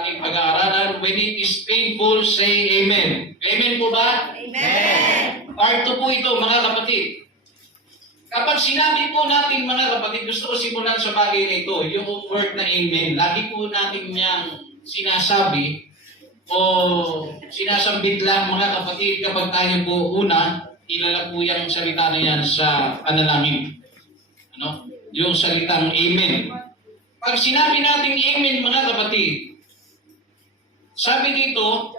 ating pag-aaralan. When it is painful, say Amen. Amen po ba? Amen. Part 2 po ito, mga kapatid. Kapag sinabi po natin, mga kapatid, gusto ko simulan sa bagay na ito, yung word na Amen. Lagi po natin niyang sinasabi o sinasambit lang, mga kapatid, kapag tayo po kilala po yung salita na yan sa panalangin. Ano? Yung salitang Amen. Pag sinabi natin Amen, mga kapatid, sabi dito,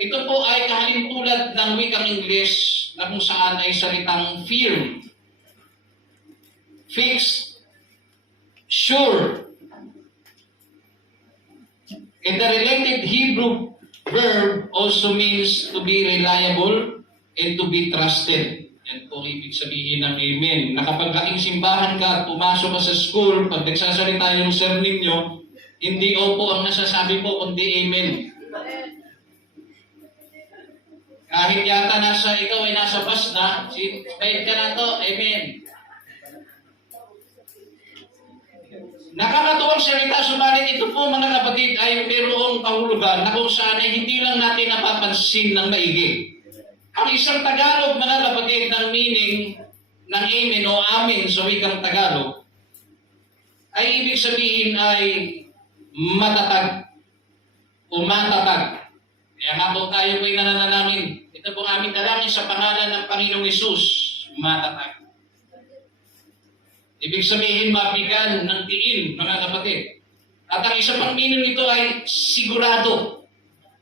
ito po ay kahalintulad ng wikang English na kung saan ay salitang firm, fixed, sure. And the related Hebrew verb also means to be reliable and to be trusted. Yan po ibig sabihin ng Amen. Na kapag aking simbahan ka at pumasok ka sa school, pag nagsasalita yung sir ninyo, hindi opo ang nasasabi po, kundi Amen. Kahit yata ikaw ay nasa bus na, bayad ka na to, Amen. Nakakatuwang salita, subalit ito po, mga kapatid, ay mayroong kahulugan na kung saan ay hindi lang natin napapansin ng maigi. Ang isang Tagalog, mga kapatid, ng meaning ng Amen o Amen sa wikang Tagalog, ay ibig sabihin ay matatag o matatag. Kaya nga po tayo po'y nananalangin. Ito pong aming dalangin sa pangalan ng Panginoong Hesus, matatag. Ibig sabihin, mabigan ng tiin, mga kapatid. At ang isa pang meaning nito ay sigurado,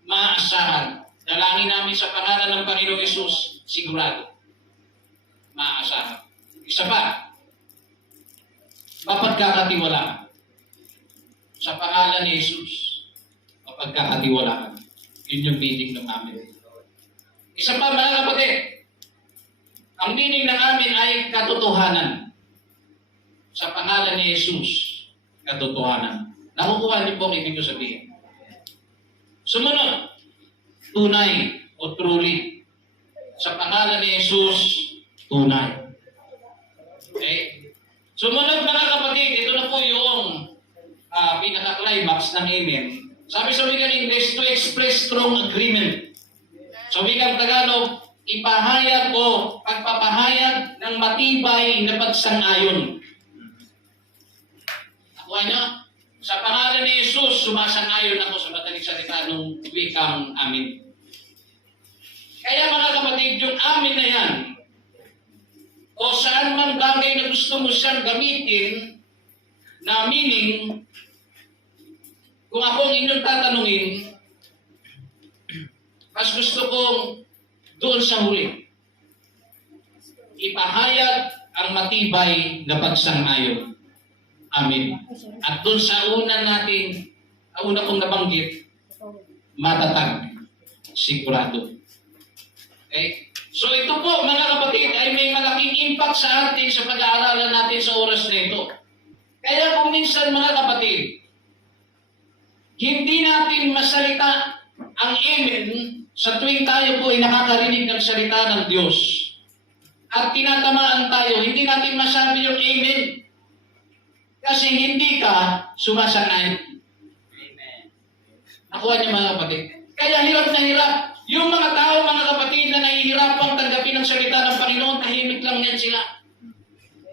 maaasahan. Dalangin namin sa pangalan ng Panginoong Hesus, sigurado, maaasahan. Isa pa, mapagkakatiwalaan. Sa pangalan ni Hesus, mapagkakatiwalaan. Yun yung meaning ng amin. Isa pa, mga kapatid, ang meaning ng amin ay katotohanan. Sa pangalan ni Jesus, katotohanan. Nakukuha niyo po ang ibig ko sabihin. Sumunod, tunay o truly. Sa pangalan ni Jesus, tunay. Okay? Sumunod, mga kapatid, ito na po yung pinaka-climax ng Amen. Sabi sa wikang English, to express strong agreement. Sa wikang Tagalog, ipahayag o pagpapahayag ng matibay na pagsang-ayon. Nakuha niyo? Sa pangalan ni Jesus, sumasang-ayon ako sa madaling salita ng wikang amin. Kaya mga kapatid, yung amin na yan, o saan man bagay na gusto mo siyang gamitin, na meaning, kung ako ang inyong tatanungin, mas gusto kong doon sa huli, ipahayag ang matibay na pagsang-ayon. Amen. At doon sa una kong nabanggit, matatag, sigurado. Okay? So ito po, mga kapatid, ay may malaking impact sa atin sa pag-aaralan natin sa oras na ito. Kaya kung minsan, mga kapatid, hindi natin masalita ang Amen sa tuwing tayo po ay nakakarinig ng salita ng Diyos. At tinatamaan tayo, hindi natin masabi yung Amen. Kasi hindi ka sumasang-ayon. Amen. Nakuha niyo, mga kapatid. Kaya hirap na hirap. Yung mga tao, mga kapatid, na nahihirapang tanggapin ang salita ng Panginoon, tahimik lang yan sila.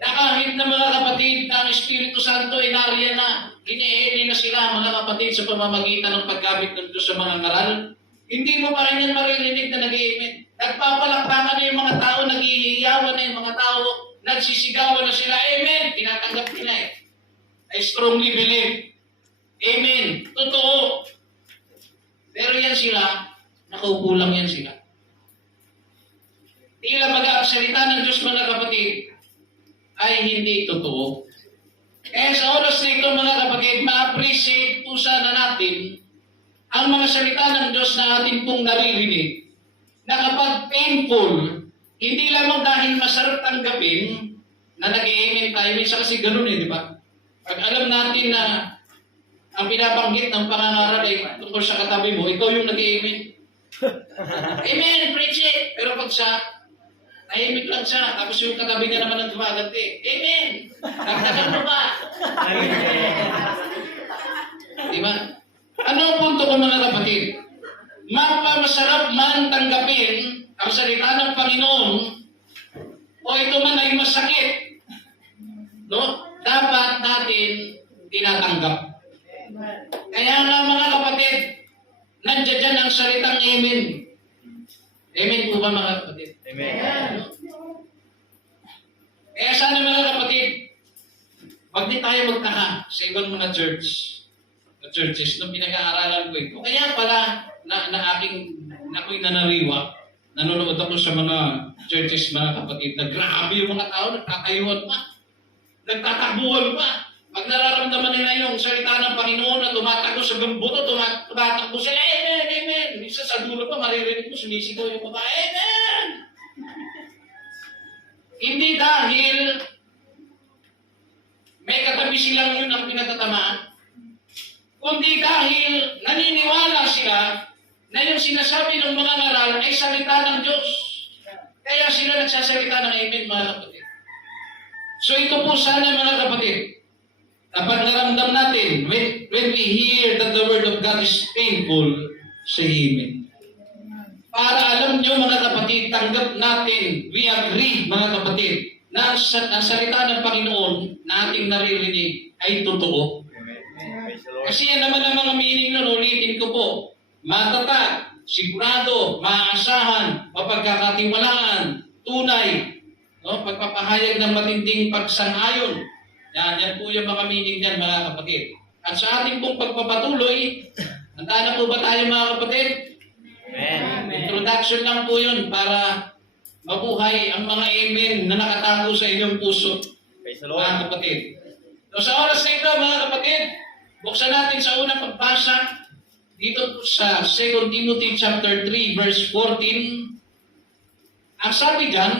Na kahit na, mga kapatid, ang Espiritu Santo ay nariyan na, iniihili na sila, mga kapatid, sa pamamagitan ng paggamit ng Diyos sa mga ngaral, hindi mo pa rin yan maririnig na nag-i-amen. Nagpapalakpakan na yung mga tao, naghihiyawan na yung mga tao, nagsisigawan na sila, Amen! Tinatanggap nila eh. I strongly believe. Amen. Totoo. Pero yan sila, nakaupo lang yan sila. Tila mag-aasalita ng Diyos, mga kapatid, ay hindi totoo. Kaya sa oras na ito, mga kapatid, ma-appreciate po sana natin ang mga salita ng Diyos na atin pong naririnig, na kapag painful, hindi lamang dahil masarap tanggapin na nag-i-amen tayo. Minsan kasi ganun di ba? Pag alam natin na ang pinabanggit ng pangangaral ay tungkol sa katabi mo, ikaw yung nag-i-amen. Amen, preach it! Pero pag tahimik lang siya, tapos yung katabi niya naman ang gumaganti. Amen! Nagtagal mo ba? Amen. Di ba? Ano ang punto ko mga kapatid? Mapamasarap man tanggapin ang salita ng Panginoon o ito man ay masakit, no? Dapat natin tinatanggap. Kaya nga mga kapatid, nandiyan dyan ang salitang amen. Amen po ba mga kapatid? Amen. Kaya sana mga kapatid, wag din tayo magtaka sa ibang mga churches nung pinag-aaralan ko ito. Kaya pala ako'y nanariwa, nanonood ako sa mga churches mga kapatid, na grabe yung mga tao, nagtatayuan pa, nagtatakbuhan pa. Pag nararamdaman nila yung salita ng Panginoon na tumatakbo sa buto, tumatakbo sila, amen, amen. Minsan sa dulo pa, maririnig mo, sumisigaw yung babae, amen! Hindi dahil may katabi silang yun ang pinagtatamaan, kundi dahil naniniwala sila na yung sinasabi ng mga ngaral ay salita ng Diyos. Kaya sila nagsasalita ng amen, mga kapatid. So ito po sana mga kapatid, kapag naramdam natin, when we hear that the word of God is painful, say amen. Para alam nyo mga kapatid, tanggap natin, we agree mga kapatid, na ang salita ng Panginoon na ating naririnig ay totoo. Kasi yan naman ang mga meaning nun, ulitin ko po, matatag, sigurado, maaasahan, mapagkakatiwalaan, tunay, no? Pagpapahayag ng matinding pagsang-ayon. Yan po yung mga meaning niyan mga kapatid. At sa ating pong pagpapatuloy, handa na po ba tayo mga kapatid? Amen. Introduction lang po yun para mabuhay ang mga amen na nakatago sa inyong puso, Praise the Lord. mga kapatid. So sa oras na ito mga kapatid, buksan natin sa unang pagbasa dito sa 2 Timothy chapter 3 verse 14. Ang sabi diyan,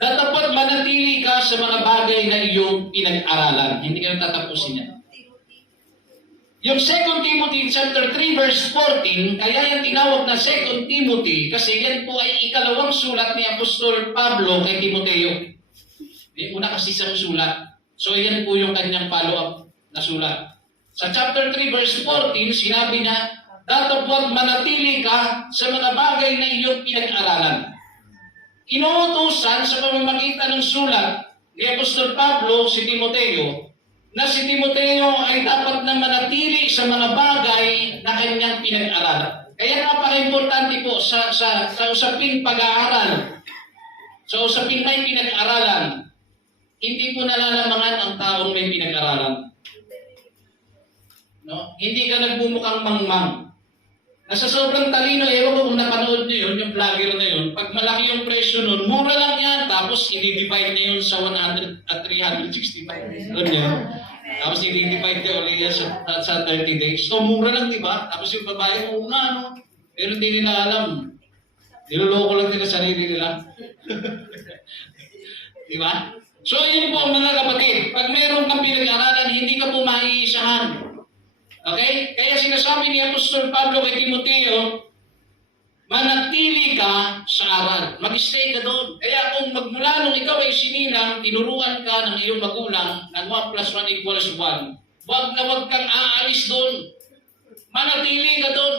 dapat manatili ka sa mga bagay na iyong pinag-aralan. Hindi ka tatapusin yan. Yung 2 Timothy chapter 3 verse 14, kaya yung tinawag na 2 Timothy kasi yan po ay ikalawang sulat ni Apostol Pablo kay Timoteo. Una kasi isang sulat. So yan po yung kanyang follow-up na sulat. Sa chapter 3 verse 14, sinabi niya, dapat manatili ka sa mga bagay na iyong pinag-aralan. Inuutusan sa pamamagitan ng sulat ni Apostol Pablo si Timoteo na si Timoteo ay dapat na manatili sa mga bagay na kanyang pinag-aralan. Kaya napaka-importante po sa usaping pag-aaral, sa usaping may pinag-aralan, hindi po nalalamangan ang taong may pinag-aralan. No? Hindi ka nagbumukhang mangmang. Nasa sobrang talino, ewan ko kung napanood niyo yun, yung vlogger na yun, pag malaki yung presyo nun, mura lang yan, tapos i-divide niya yun sa 100 at 365. Alam niyo? Tapos i-divide niya ulit yan sa 30 days. So, mura lang, di ba? Tapos yung babae, oo nga, no? Pero hindi nila alam. Niloloko lang nila sarili nila. Di ba? So, yun po mga kapatid, pag meron kang pinag-aralan, hindi ka po maiisahan. Okay? Kaya sinasabi ni Apostol Pablo kay Timoteo, manatili ka sa aral. Mag-stay ka doon. Kaya kung magmula nung ikaw ay sinilang, tinuruan ka ng iyong magulang ng 1 plus 1 equals 1, wag kang aalis doon. Manatili ka doon.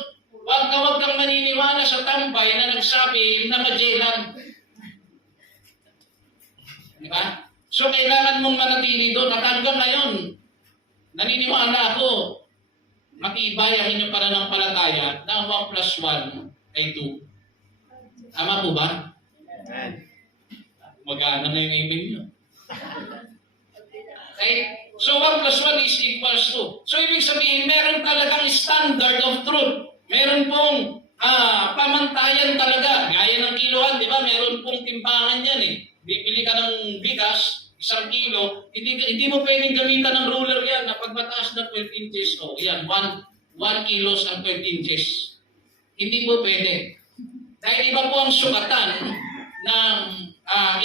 Wag kang maniniwala sa tambay na nagsabi na magellan. Di ba? So kailangan mong manatili doon. At hanggang ngayon, naniniwala ako, matibay ang inyong pananampalataya na 1 plus 1 ay 2. Tama po ba? Amen. Magana na yung amen nyo. Okay? So 1 plus 1 is equals 2. So ibig sabihin, meron talagang standard of truth. Meron pong pamantayan talaga. Gaya ng kilohan, di ba? Meron pong timbangan yan eh. Bibili ka ng bigas, 1 kilo, hindi mo pwedeng gamitan ng ruler yan na pagmataas ng 12 inches. O, yan, 1 kilos ang 12 inches. Hindi po pwede. Dahil iba po ang sukatan ng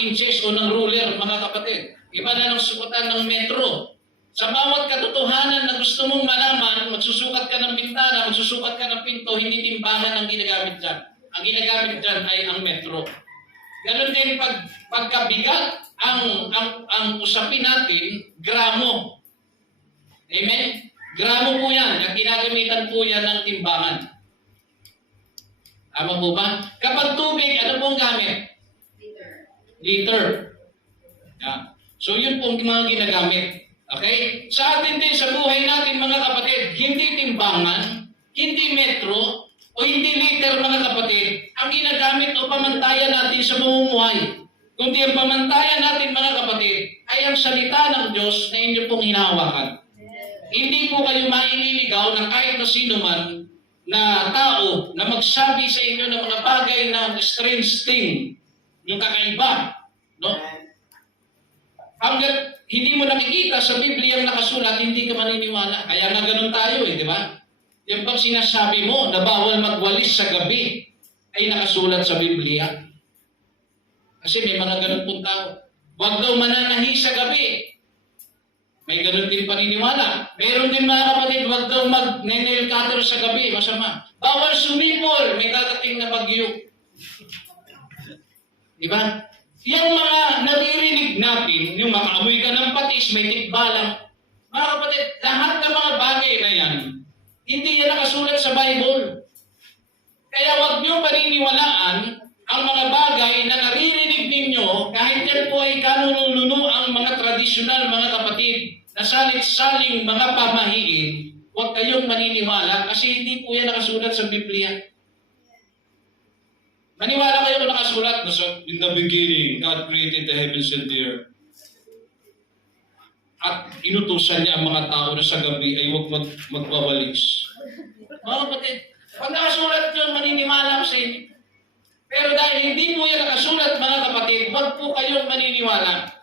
inches o ng ruler, mga kapatid. Iba na ng sukatan ng metro. Sa bawat katotohanan na gusto mong malaman, magsusukat ka ng bintana, magsusukat ka ng pinto, hindi timbangan ang ginagamit dyan. Ang ginagamit dyan ay ang metro. Ganon din pagkabigat ang usapin natin, gramo. Amen? Gramo po yan. At ginagamitan po yan ng timbangan. Tama po ba? Kapag tubig, ano pong gamit? Liter. Yeah. So yun pong mga ginagamit. Okay? Sa atin din, sa buhay natin mga kapatid, hindi timbangan, hindi metro, o hindi liter mga kapatid, ang ginagamit o pamantayan natin sa bumumuhay. Kundi ang pamantayan natin mga kapatid, ay ang salita ng Diyos na inyo pong hinahawakan. Hindi po kayo maililigaw ng kahit na sino man na tao na magsabi sa inyo ng mga bagay na strange thing, yung kakaiba. No? Hanggat hindi mo nakikita sa Biblia ang nakasulat, hindi ka maniniwala. Kaya nga ganun tayo di ba? Yung pag sinasabi mo na bawal magwalis sa gabi, ay nakasulat sa Biblia. Kasi may mga ganun pong tao. Huwag daw mananahi sa gabi. May ganun din paniniwala. Meron din mga kapatid, huwag daw mag-nail cutter sa gabi, masama. Bawal sumipol, may dadating na bagyo. Di ba? Yung mga naririnig natin, yung mga amoy ka ng patis, may tikbalang. Mga kapatid, lahat ng mga bagay na yan, hindi yan nakasulat sa Bible. Kaya huwag niyo paniniwalaan ang mga bagay na naririnig ninyo kahit yan po ay kanunuluno ang mga tradisyonal mga kapatid na salit-saling mga pamahiin, huwag kayong maniniwala kasi hindi po yan nakasulat sa Biblia. Maniwala kayo kung nakasulat na in the beginning, God created the heavens and the earth. At inutusan niya ang mga tao na sa gabi ay huwag magwawalis. Mga kapatid, pag nakasulat yun, maniniwala ko sa inyo. Pero dahil hindi po yan nakasulat, mga kapatid, huwag po kayong maniniwala.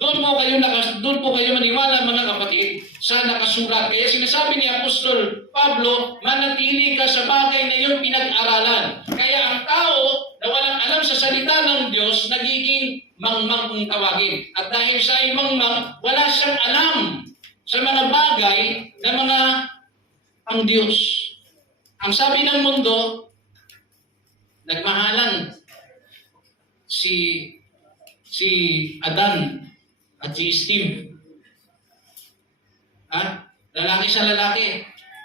Doon po kayo maniwala, mga kapatid, sa nakasulat. Kaya sinasabi ni Apostol Pablo, manatili ka sa bagay na iyong pinag-aralan. Kaya ang tao na walang alam sa salita ng Diyos, nagiging mangmang kung tawagin. At dahil sa ay mangmang, wala siyang alam sa mga bagay na mga ang Diyos. Ang sabi ng mundo, nagmahalan si Adan at si Steve. Lalaki sa lalaki,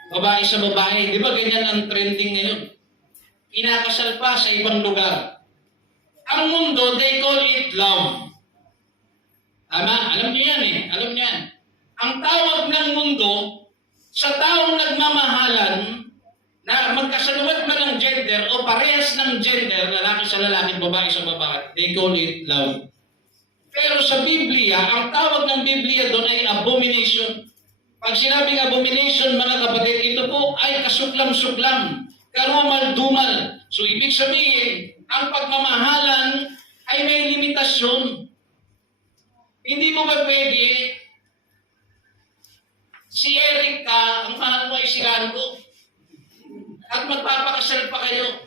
babae sa babae. Di ba ganyan ang trending ngayon? Inakasal pa sa ibang lugar. Ang mundo, they call it love. Tama? Alam niyo yan Alam niyo yan. Ang tawag ng mundo, sa taong nagmamahalan, na magkasaluwat man ng gender o parehas ng gender, lalaki sa lalaki, babae sa babae, they call it love. Pero sa Biblia, ang tawag ng Biblia doon ay abomination. Pag sinabing abomination, mga kapatid, ito po ay kasuklam-suklam, karumal-dumal. So ibig sabihin, ang pagmamahalan ay may limitasyon. Hindi mo ba pwede, si Eric ka, ang mahal mo ay si Rando, at magpapakasal pa kayo.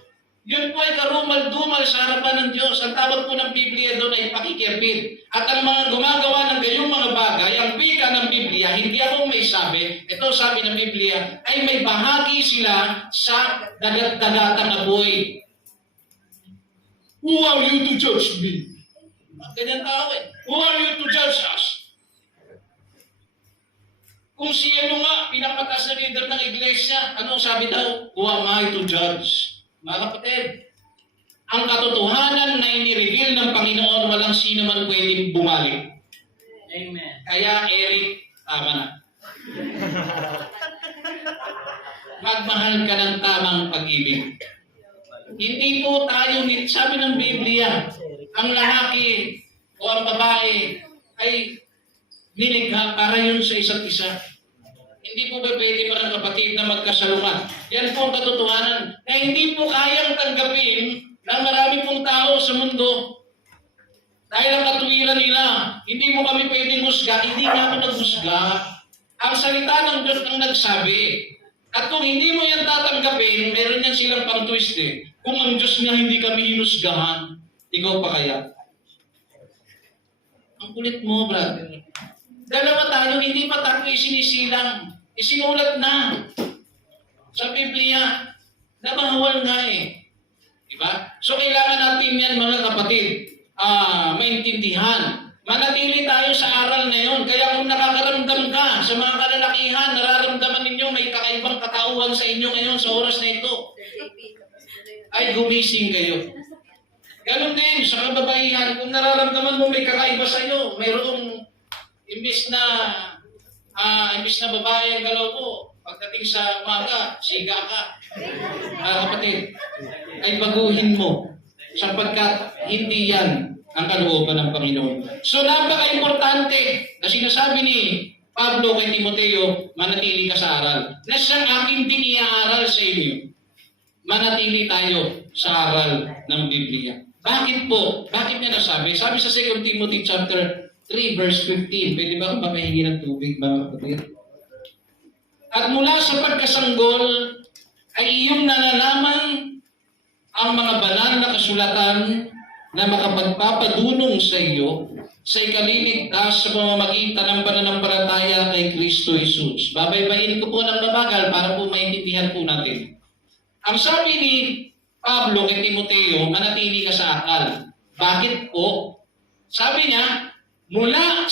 Yun po ay karumal-dumal sa harapan ng Diyos. Ang tawag po ng Biblia doon ay pakikirpit. At ang mga gumagawa ng gayong mga bagay, ang wika ng Biblia, hindi ako may sabi, ito sabi ng Biblia, ay may bahagi sila sa dagat-dagatang apoy. Who are you to judge me? Ganyan tao Who are you to judge us? Kung siya nga, pinakataas na leader ng iglesia, anong sabi daw? Who am I to judge? Mga kapatid, ang katotohanan na inireveal ng Panginoon, walang sino man pwedeng bumalik. Amen. Kaya, Eric, tama na. Magmahal ka ng tamang pag-ibig. Hindi po tayo, sabi ng Biblia, ang lalaki o ang babae ay nilikha para yun sa isa't isa. Hindi po ba pwede mga kapatid na magkasalungan? Yan po ang katotohanan na hindi po kayang tanggapin ng marami pong tao sa mundo. Dahil ang katuwiran nila, hindi mo kami pwedeng husga, hindi nga ako naghusga. Ang salita ng Diyos ang nagsabi. At kung hindi mo yan tatanggapin, meron yan silang pang-twist Kung ang Diyos niya hindi kami hinusgahan, ikaw pa kaya? Ang kulit mo, brother. Dalawa tayo, hindi pa tayo isinisilang. Isinulat na sa Biblia na bawal nga Diba? So kailangan natin yan mga kapatid, maintindihan. Manatili tayo sa aral na yun. Kaya kung nakakaramdam ka sa mga kalalakihan, nararamdaman ninyo may kakaibang katauhan sa inyo ngayon sa oras na ito, ay gumising kayo. Ganon din sa kababaihan, kung nararamdaman mo may kakaiba sa iyo, mayroong imbis na babae ang galaw mo, pagdating sa umaga, siga ka. Kapatid, ay baguhin mo sapagkat hindi yan ang kalooban ng Panginoon. So napaka-importante na sinasabi ni Pablo kay Timoteo, manatili ka sa aral. Na siyang aking din iaaral sa inyo. Manatili tayo sa aral ng Biblia. Bakit po? Bakit niya nasabi? Sabi sa 2 Timothy chapter 3 verse 15. Pwede ba akong papahingi ng tubig, mga kapatid? At mula sa pagkasanggol ay iyong nalalaman ang mga banal na kasulatan na makapagpapadunong sa iyo sa ikaliligtas sa pamamagitan ng pananampalataya kay Kristo Jesus. Babaybayin ko po ng mabagal para po maintindihan po natin. Ang sabi ni Pablo kay Timoteo, manatili ka sa akal. Bakit po? Sabi niya, magmula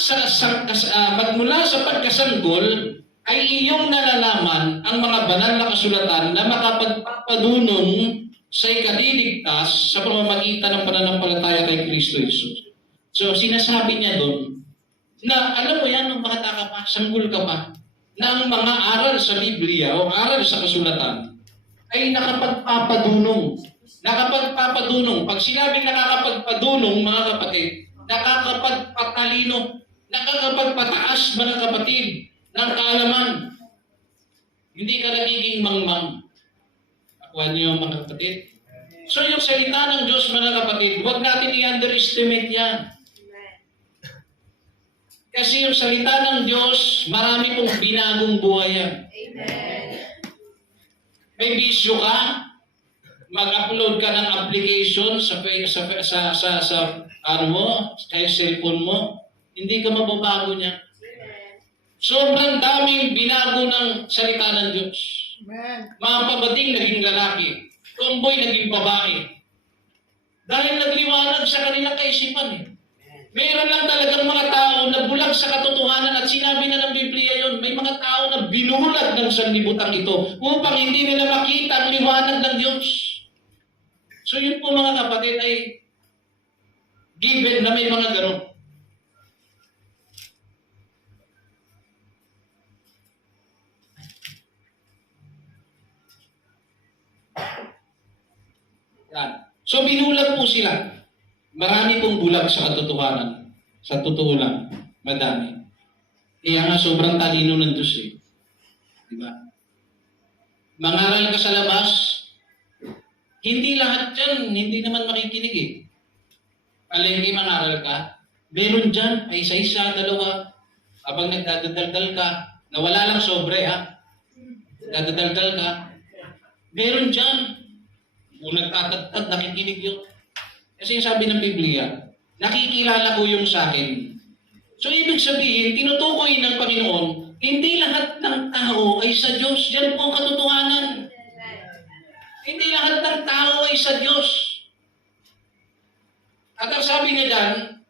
sa pagkasanggol ay iyong nalalaman ang mga banal na kasulatan na makapagpapadunong sa ikaliligtas sa pamamagitan ng pananampalataya kay Kristo Jesus. So, sinasabi niya doon na, alam mo yan, nung bata ka pa, sanggol ka pa, na ang mga aral sa Biblia o aral sa kasulatan ay nakapagpapadunong. Nakapagpapadunong. Pag sinabing nakakapagpadunong, mga kapatid, nakakapagpatalino, nakakapagpataas, mga kapatid, ng kaalaman. Hindi ka nagiging mangmang. Nakuha niyo, mga kapatid? So yung salita ng Diyos, mga kapatid, huwag natin i-underestimate yan. Kasi yung salita ng Diyos, marami pong binagong buhay yan. Amen. May bisyo ka, mag-upload ka ng application sa cellphone mo, hindi ka mababago niya. Sobrang daming binago ng salita ng Diyos. Mga pabating naging lalaki, tomboy naging babae. Dahil nagliwanag sa kanilang kaisipan eh. Meron lang talagang mga tao na bulag sa katotohanan at sinabi na ng Biblia yon. May mga tao na binulag ng sanlibutan ito upang hindi nila makita ang liwanag ng Diyos. So yun po, mga kapatid, ay given na may mga gano'n. Yan. So binulag po sila. Marami pong bulag sa katotohanan. Sa totoo lang, madami. Kaya nga sobrang talino ng Diyos eh. Diba? Mangaral ka sa labas, hindi lahat dyan, hindi naman makikinig eh. Palengke mangaral ka, meron dyan, ay isa-isa, dalawa, habang nagdadaldal ka, na wala lang sobre ha, nagdadaldal ka, meron dyan, kung nagtatagtag, nakikinig yun. Kasi sabi ng Biblia, nakikilala ko yung sa akin. So ibig sabihin, tinutukoy ng Panginoon, hindi lahat ng tao ay sa Diyos. Diyan po ang katotohanan. Hindi lahat ng tao ay sa Diyos. At ang sabi niya dyan,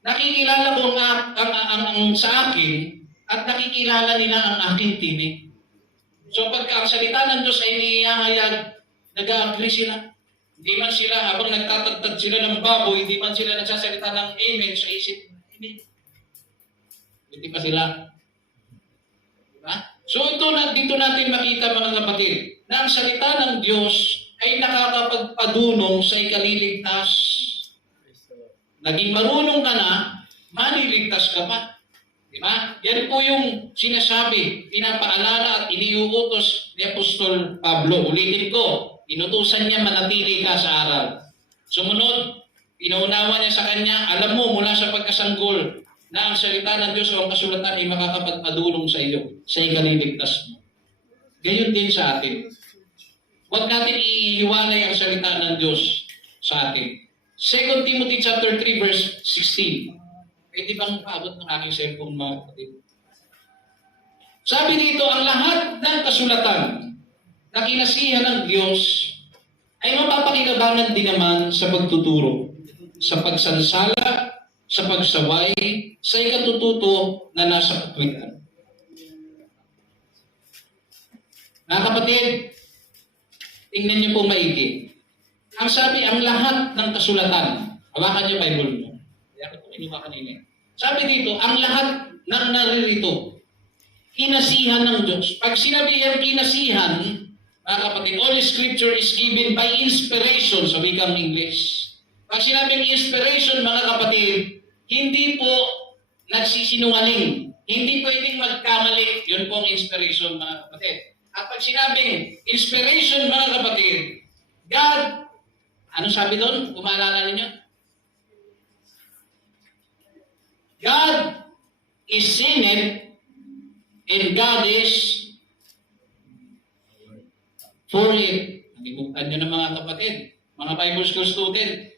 nakikilala ko ang sa akin at nakikilala nila ang aking tinig. So pagka ang salita ng Diyos ay niyahayag, nag-a-agree sila. Hindi man sila, habang nagtatagtag sila ng baboy, hindi man sila nagsasalita ng amen sa isip. Hindi pa sila. Diba? So dito natin makita, mga kapatid, na ang salita ng Diyos ay nakakapagpadunong sa ikaliligtas. Naging marunong ka na, maliligtas ka pa. Diba? Yan po yung sinasabi, pinapaalala at iniuutos ni Apostol Pablo. Ulitin ko, inutusan niya manatili ka sa aral. Sumunod, pinaunawa niya sa kanya, alam mo mula sa pagkasanggol na ang salita ng Diyos o ang kasulatan ay makakapagpadulong sa iyo, sa ikaliligtas mo. Gayon din sa atin. Huwag natin iiwanay ang salita ng Diyos sa atin. 2 Timothy chapter 3 verse 16. Pwede bang paabot ng aking cellphone, mga kapatid? Sabi dito, ang lahat ng kasulatan na kinasihan ng Diyos ay mapapakinabangan din naman sa pagtuturo, sa pagsansala, sa pagsaway sa ikatututo na nasa katwiran. Mga kapatid, tingnan niyo po maigi. Ang sabi, ang lahat ng kasulatan, hawakan niyo Bible mo. Kaya ko inuha kanina. Sabi dito, ang lahat ng naririto, kinasihan ng Diyos. Pag sinabi yung kinasihan, mga kapatid, all scripture is given by inspiration sa wikang English. Pag sinabing inspiration, mga kapatid, hindi po nagsisinungaling. Hindi pwedeng magkamali. Yun po ang inspiration, mga kapatid. At pag sinabing inspiration, mga kapatid, God, ano sabi doon? Kung maalala ninyo? God is in it, and God is for it. Nalimutan nyo na mga kapatid, mga Bible school student.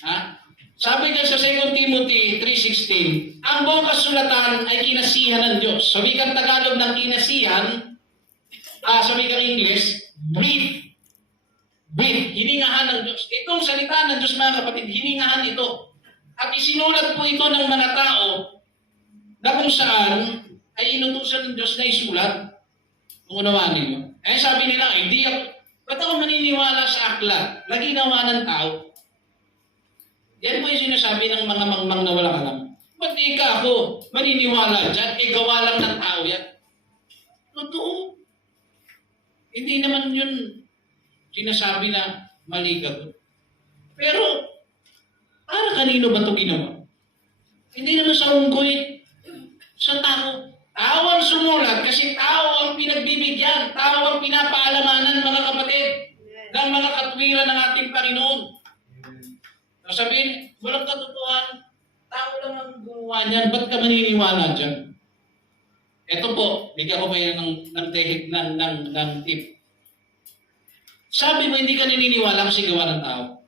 Ha? Sabi nga sa 2 Timothy 3:16, ang buong kasulatan ay kinasihan ng Diyos. Sa wikang Tagalog ng kinasihan, sa wikang English, breathe, hiningahan ng Diyos. Itong salita ng Diyos, mga kapatid, hiningahan ito. At isinulat po ito ng mga tao na kung saan ay inutusan ng Diyos na isulat. Kung unawaan ninyo. Eh sabi nila, hindi ako, ba't ako maniniwala sa aklat na ginawa ng tao? Yan po yung sinasabi ng mga mangmang na walang alam. Ba't di ka ako maniniwala dyan? Eh gawa lang ng tao yan. Totoo. Hindi naman yun sinasabi na mali ka doon. Pero, para kanino ba ito ginawa? Hindi naman sa unggoy, sa tao. Tao ang sumulat kasi tao ang pinagbibigyan, tao ang pinapaalamanan, mga kapatid, ng mga katwiran ng ating Panginoon. Sabihin, walang katotohanan, tao lang ang gumawa niyan, ba't ka maniniwala dyan? Ito po, bigyan ko kayo ng tip. Sabi mo, hindi ka naniniwala kasi gawa ng tao.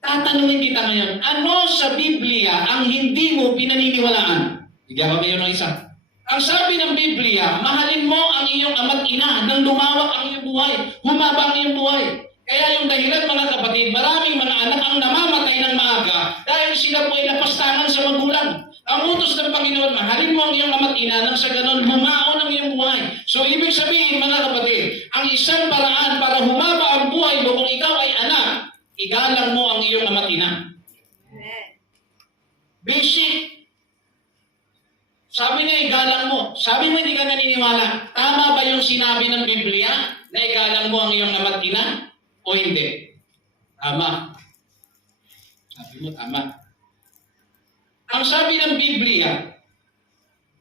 Tatanungin kita ngayon, ano sa Biblia ang hindi mo pinaniniwalaan? Bigyan ko kayo ng isa. Ang sabi ng Biblia, mahalin mo ang iyong ama't ina nang lumawak ang iyong buhay, humaba ang iyong buhay. Kaya yung dahilan, mga kapatid, maraming mga anak ang namamatay ng maaga dahil sila po ay napastangan sa magulang. Ang utos ng Panginoon, mahalin mo ang iyong ama't ina nang sa ganon humaon ang iyong buhay. So, ibig sabihin, mga kapatid, ang isang paraan para humaba ang buhay mo kung ikaw ay anak, igalang mo ang iyong ama't ina. Basic. Sabi niya, igalang mo. Sabi mo, hindi ka naniniwala. Tama ba yung sinabi ng Biblia na igalang mo ang iyong ama't ina? O hindi? Tama. Sabi mo, tama. Ang sabi ng Biblia,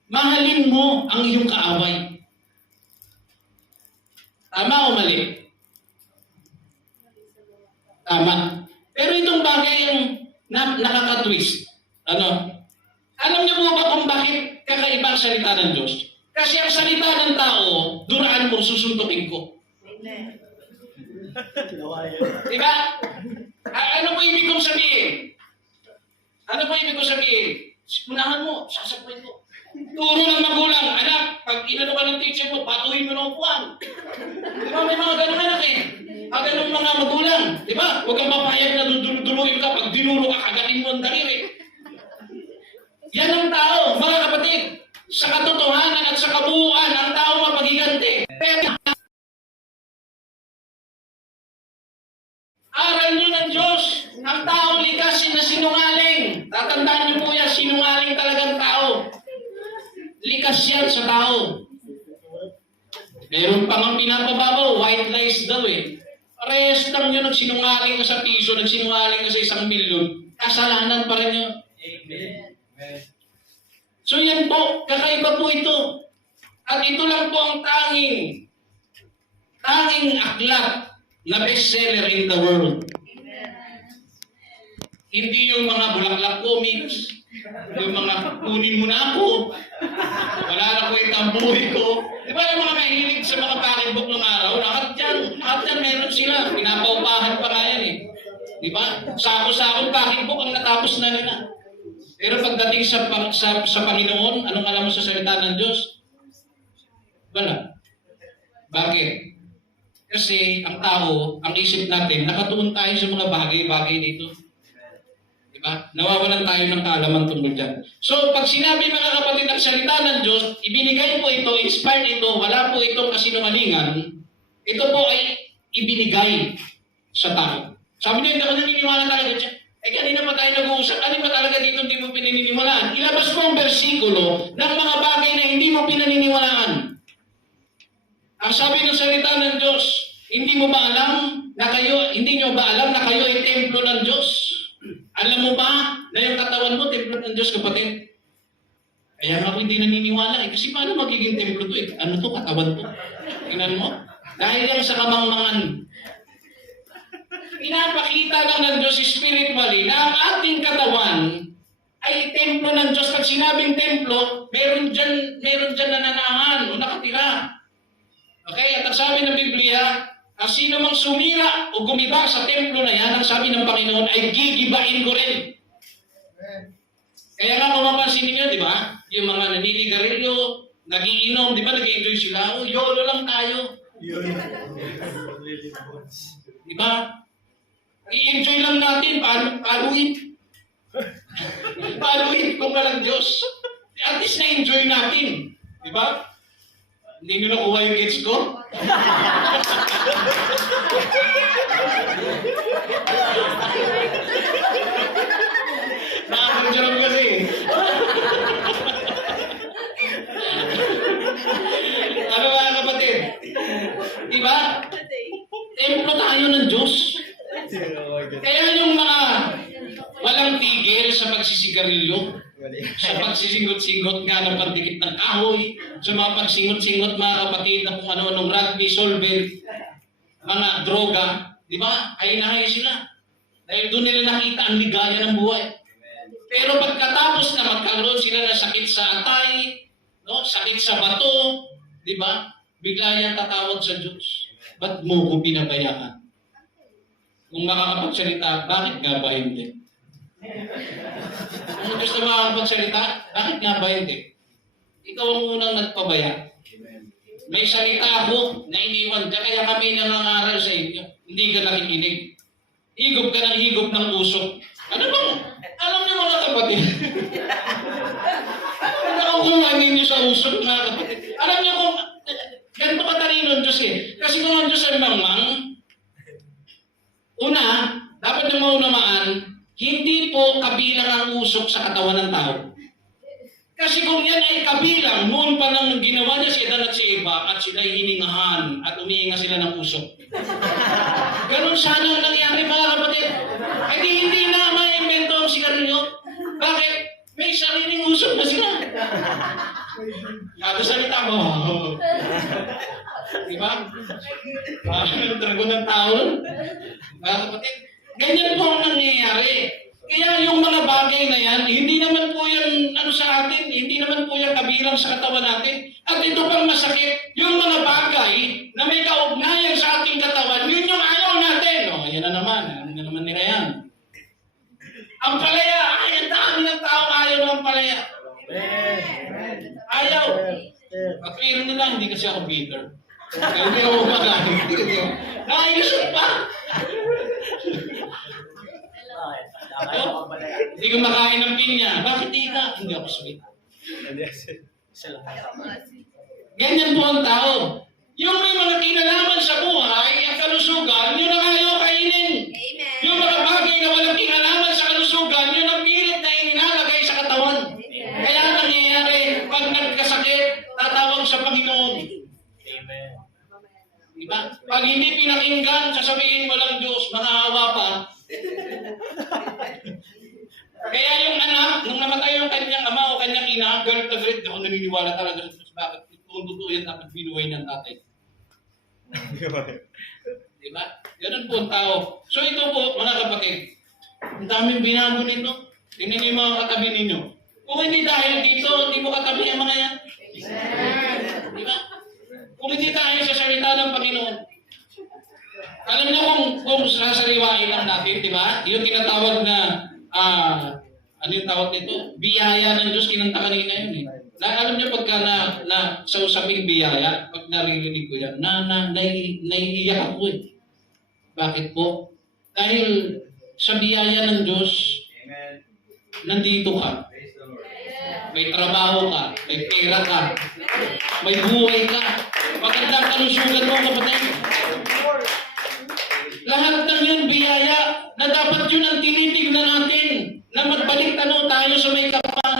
mahalin mo ang iyong kaaway. Tama o mali? Tama. Pero itong bagay yung nakaka-twist. Alam niyo po ba kung bakit kakaiba ang salita ng Diyos? Kasi ang salita ng tao, duraan mo, susuntukin ko. Amen. Diba? Ano po ibig kong sabihin? Ano po ibig kong sabihin? Unahan mo, sasapuin mo. Turo ng magulang, anak, pag inano ka ng teacher mo, patuhin mo ng upuan. Diba? May mga ganun anak eh. Mga ganun mga magulang. Diba? Huwag kang mapayag na duduluin ka. Pag dinuro ka, kagatin mo ang daliri. Yan ang tao, mga kapatid. Sa katotohanan at sa kabuuan, ang tao mapagiganti. Pero aral nyo ng Diyos, ang tao likas na sinungaling. Tatandaan nyo po yan, sinungaling talagang tao. Likas yan sa tao. Meron pa nga pinapababaw, white lies daw eh. Parehas lang yun, nagsinungaling ka sa piso, nagsinungaling ka sa 1 milyon, kasalanan pa rin yun. Amen. So yan po, kakaiba po ito. At ito lang po ang tanging aklat na bestseller in the world. Hindi yung mga bulaklak comics, yung mga kunin mo na ako, wala na ko ang buhay ko. Di ba yung mga mahilig sa mga pocketbook ng araw, lahat yan meron sila, pinapaupahan pa nga yan eh. Di ba? Sako-sakong pocketbook ang natapos na nila. Pero pagdating sa Panginoon, anong alam mo sa salita ng Diyos? Wala. Bakit? Kasi ang tao, ang isip natin, nakatuon tayo sa mga bagay-bagay dito. Diba? Nawawalan tayo ng kaalaman tungkol dyan. So, pag sinabi mga kapatid ang salita ng Diyos, ibinigay po ito, inspired ito, wala po itong kasinungalingan, ito po ay ibinigay sa tao. Sabi niya, hindi ako naniniwala talaga dyan. Kanina pa tayo nag-uusap, ano ba talaga dito hindi mo pinaniniwalaan? Ilabas mo ang bersikulo ng mga bagay na hindi mo pinaniniwalaan. Ang sabi ng salita ng Diyos, hindi nyo ba alam na kayo ay templo ng Diyos? Alam mo ba na yung katawan mo, templo ng Diyos, kapatid? Kaya nga ako hindi naniniwala. Kasi paano magiging templo to? Ano to? Katawan to? Tingnan mo. Dahil yan sa kamangmangan. Pinapakita lang ng Diyos spiritually na ang ating katawan ay templo ng Diyos. Pag sinabing templo, meron dyan nananahan o nakatira. Okay? At ang sabi ng Biblia, ang sino mang sumira o gumiba sa templo na yan, ang sabi ng Panginoon ay gigibain ko rin. Kaya nga kung mapansin ninyo, di ba? Yung mga naninigarilyo, nagiinom, di ba? Nag-enjoy sila. O, YOLO lang tayo. Di ba? I-enjoy lang natin, paluin. Paluin kung walang Diyos. At least na-enjoy natin. Di ba? Hindi nyo nakuha yung gets ko? Nakakagjarap kasi. Ano mga kapatid? Diba? Templo tayo ng Diyos. Kaya yung mga walang tigil sa pagsisigarilyo, sa pagsisingot-singot nga ng pagdikit ng kahoy, sa mga pagsingot-singot mga kapatid na kung ano-anong rugby, solvent, mga droga, di ba? Ay nahay sila. Dahil doon nila nakita ang ligaya ng buhay. Pero pagkatapos na magkaroon sila ng sakit sa atay, no? Sakit sa bato, di ba? Bigla yan tatawag sa Diyos. Ba't mo ko pinabayaan? Kung makakapagsalita, bakit nga ba hindi? Kung gusto makakapagsalita, bakit nga ba hindi? Ikaw ang unang nagpabaya. May salita ako na iniwan ka, kaya kami nangangaral sa inyo. Hindi ka nakikinig. Higop ka ng higop ng usok. Ano ba? Alam niyo mga kapatid? Ano nakukuha ninyo sa usok mga kapatid? Alam niyo kung ganito katalino ang Diyos eh. Kasi kung ang Diyos ay mamang, una, dapat na maunamaan, hindi po kabilang ang usok sa katawan ng tao. Kasi kung yan ay kabilang, noon pa nang ginawa niya si Adan at si Eva at sila ay hiningahan at umihinga sila ng usok. Ganon sana ang nangyari mga kapatid. Ay hindi na ma-invento ang sigarilyo. Bakit? May sariling usok na sila. Kada salita mo. Diba? Ang dragon ng tao. Mga kapatid. Ganyan po ang nangyayari. Kaya yung mga bagay na yan, hindi naman po yan sa atin, hindi naman po yan kabilang sa katawan natin. At ito pang masakit, yung mga bagay na may kaugnayan sa ating katawan, yun yung ayaw natin. O, yan na naman. Ano na naman nila yan? Ang palaya, ang dami ng tao ayaw ng palaya. Ayaw. At meron nila, hindi kasi ako bitter. Kaya hindi ako magaling. Nakailusot pa. Hindi ko makain ng pinya. Bakit di ka? Hindi ako sweet. Ganyan po ang tao. Yung may mga kinalaman sa buhay at kalusugan, yun ang ayaw kainin. Amen. Yung mga bagay na walang kinalaman sa kalusugan, yun ang pilit na ininalagay sa katawan. Kaya ang nangyayari, pag nagkasakit, tatawag sa Panginoon. Amen. Diba? Pag hindi pinakinggan, sasabihin walang Diyos, makaawa pa. Kaya yung anak, nung namatay yung kanyang ama o kanyang ina, galit na galit, ako naniniwala talaga sa Diyos. Bakit? Totoo yan, dapat binuhay ng tatay. Diba? Ganun po ang tao. So ito po, mga kapatid, ang daming binago nito. Tingnan niyo yung mga katabi ninyo. Kung hindi dahil dito, hindi mo katabi ang mga yan. Diba? Kung hindi tayo sa salita ng Panginoon. Alam niyo kung sasariwain lang natin, di ba? Yung tinatawag na, ano yung tawag nito? Biyaya ng Diyos, kinanta kanina yun eh. Alam niyo pagka sa usaping biyaya, pag naririnig ko yan, naiiyak ako eh. Bakit po? Dahil sa biyaya ng Diyos, nandito ka. May trabaho ka, may pera ka, may buhay ka, magandang kalusugan mo, kapatid. Lahat ng yun biyaya na dapat yun ang tinitignan natin na magbalik tayo sa may kapal.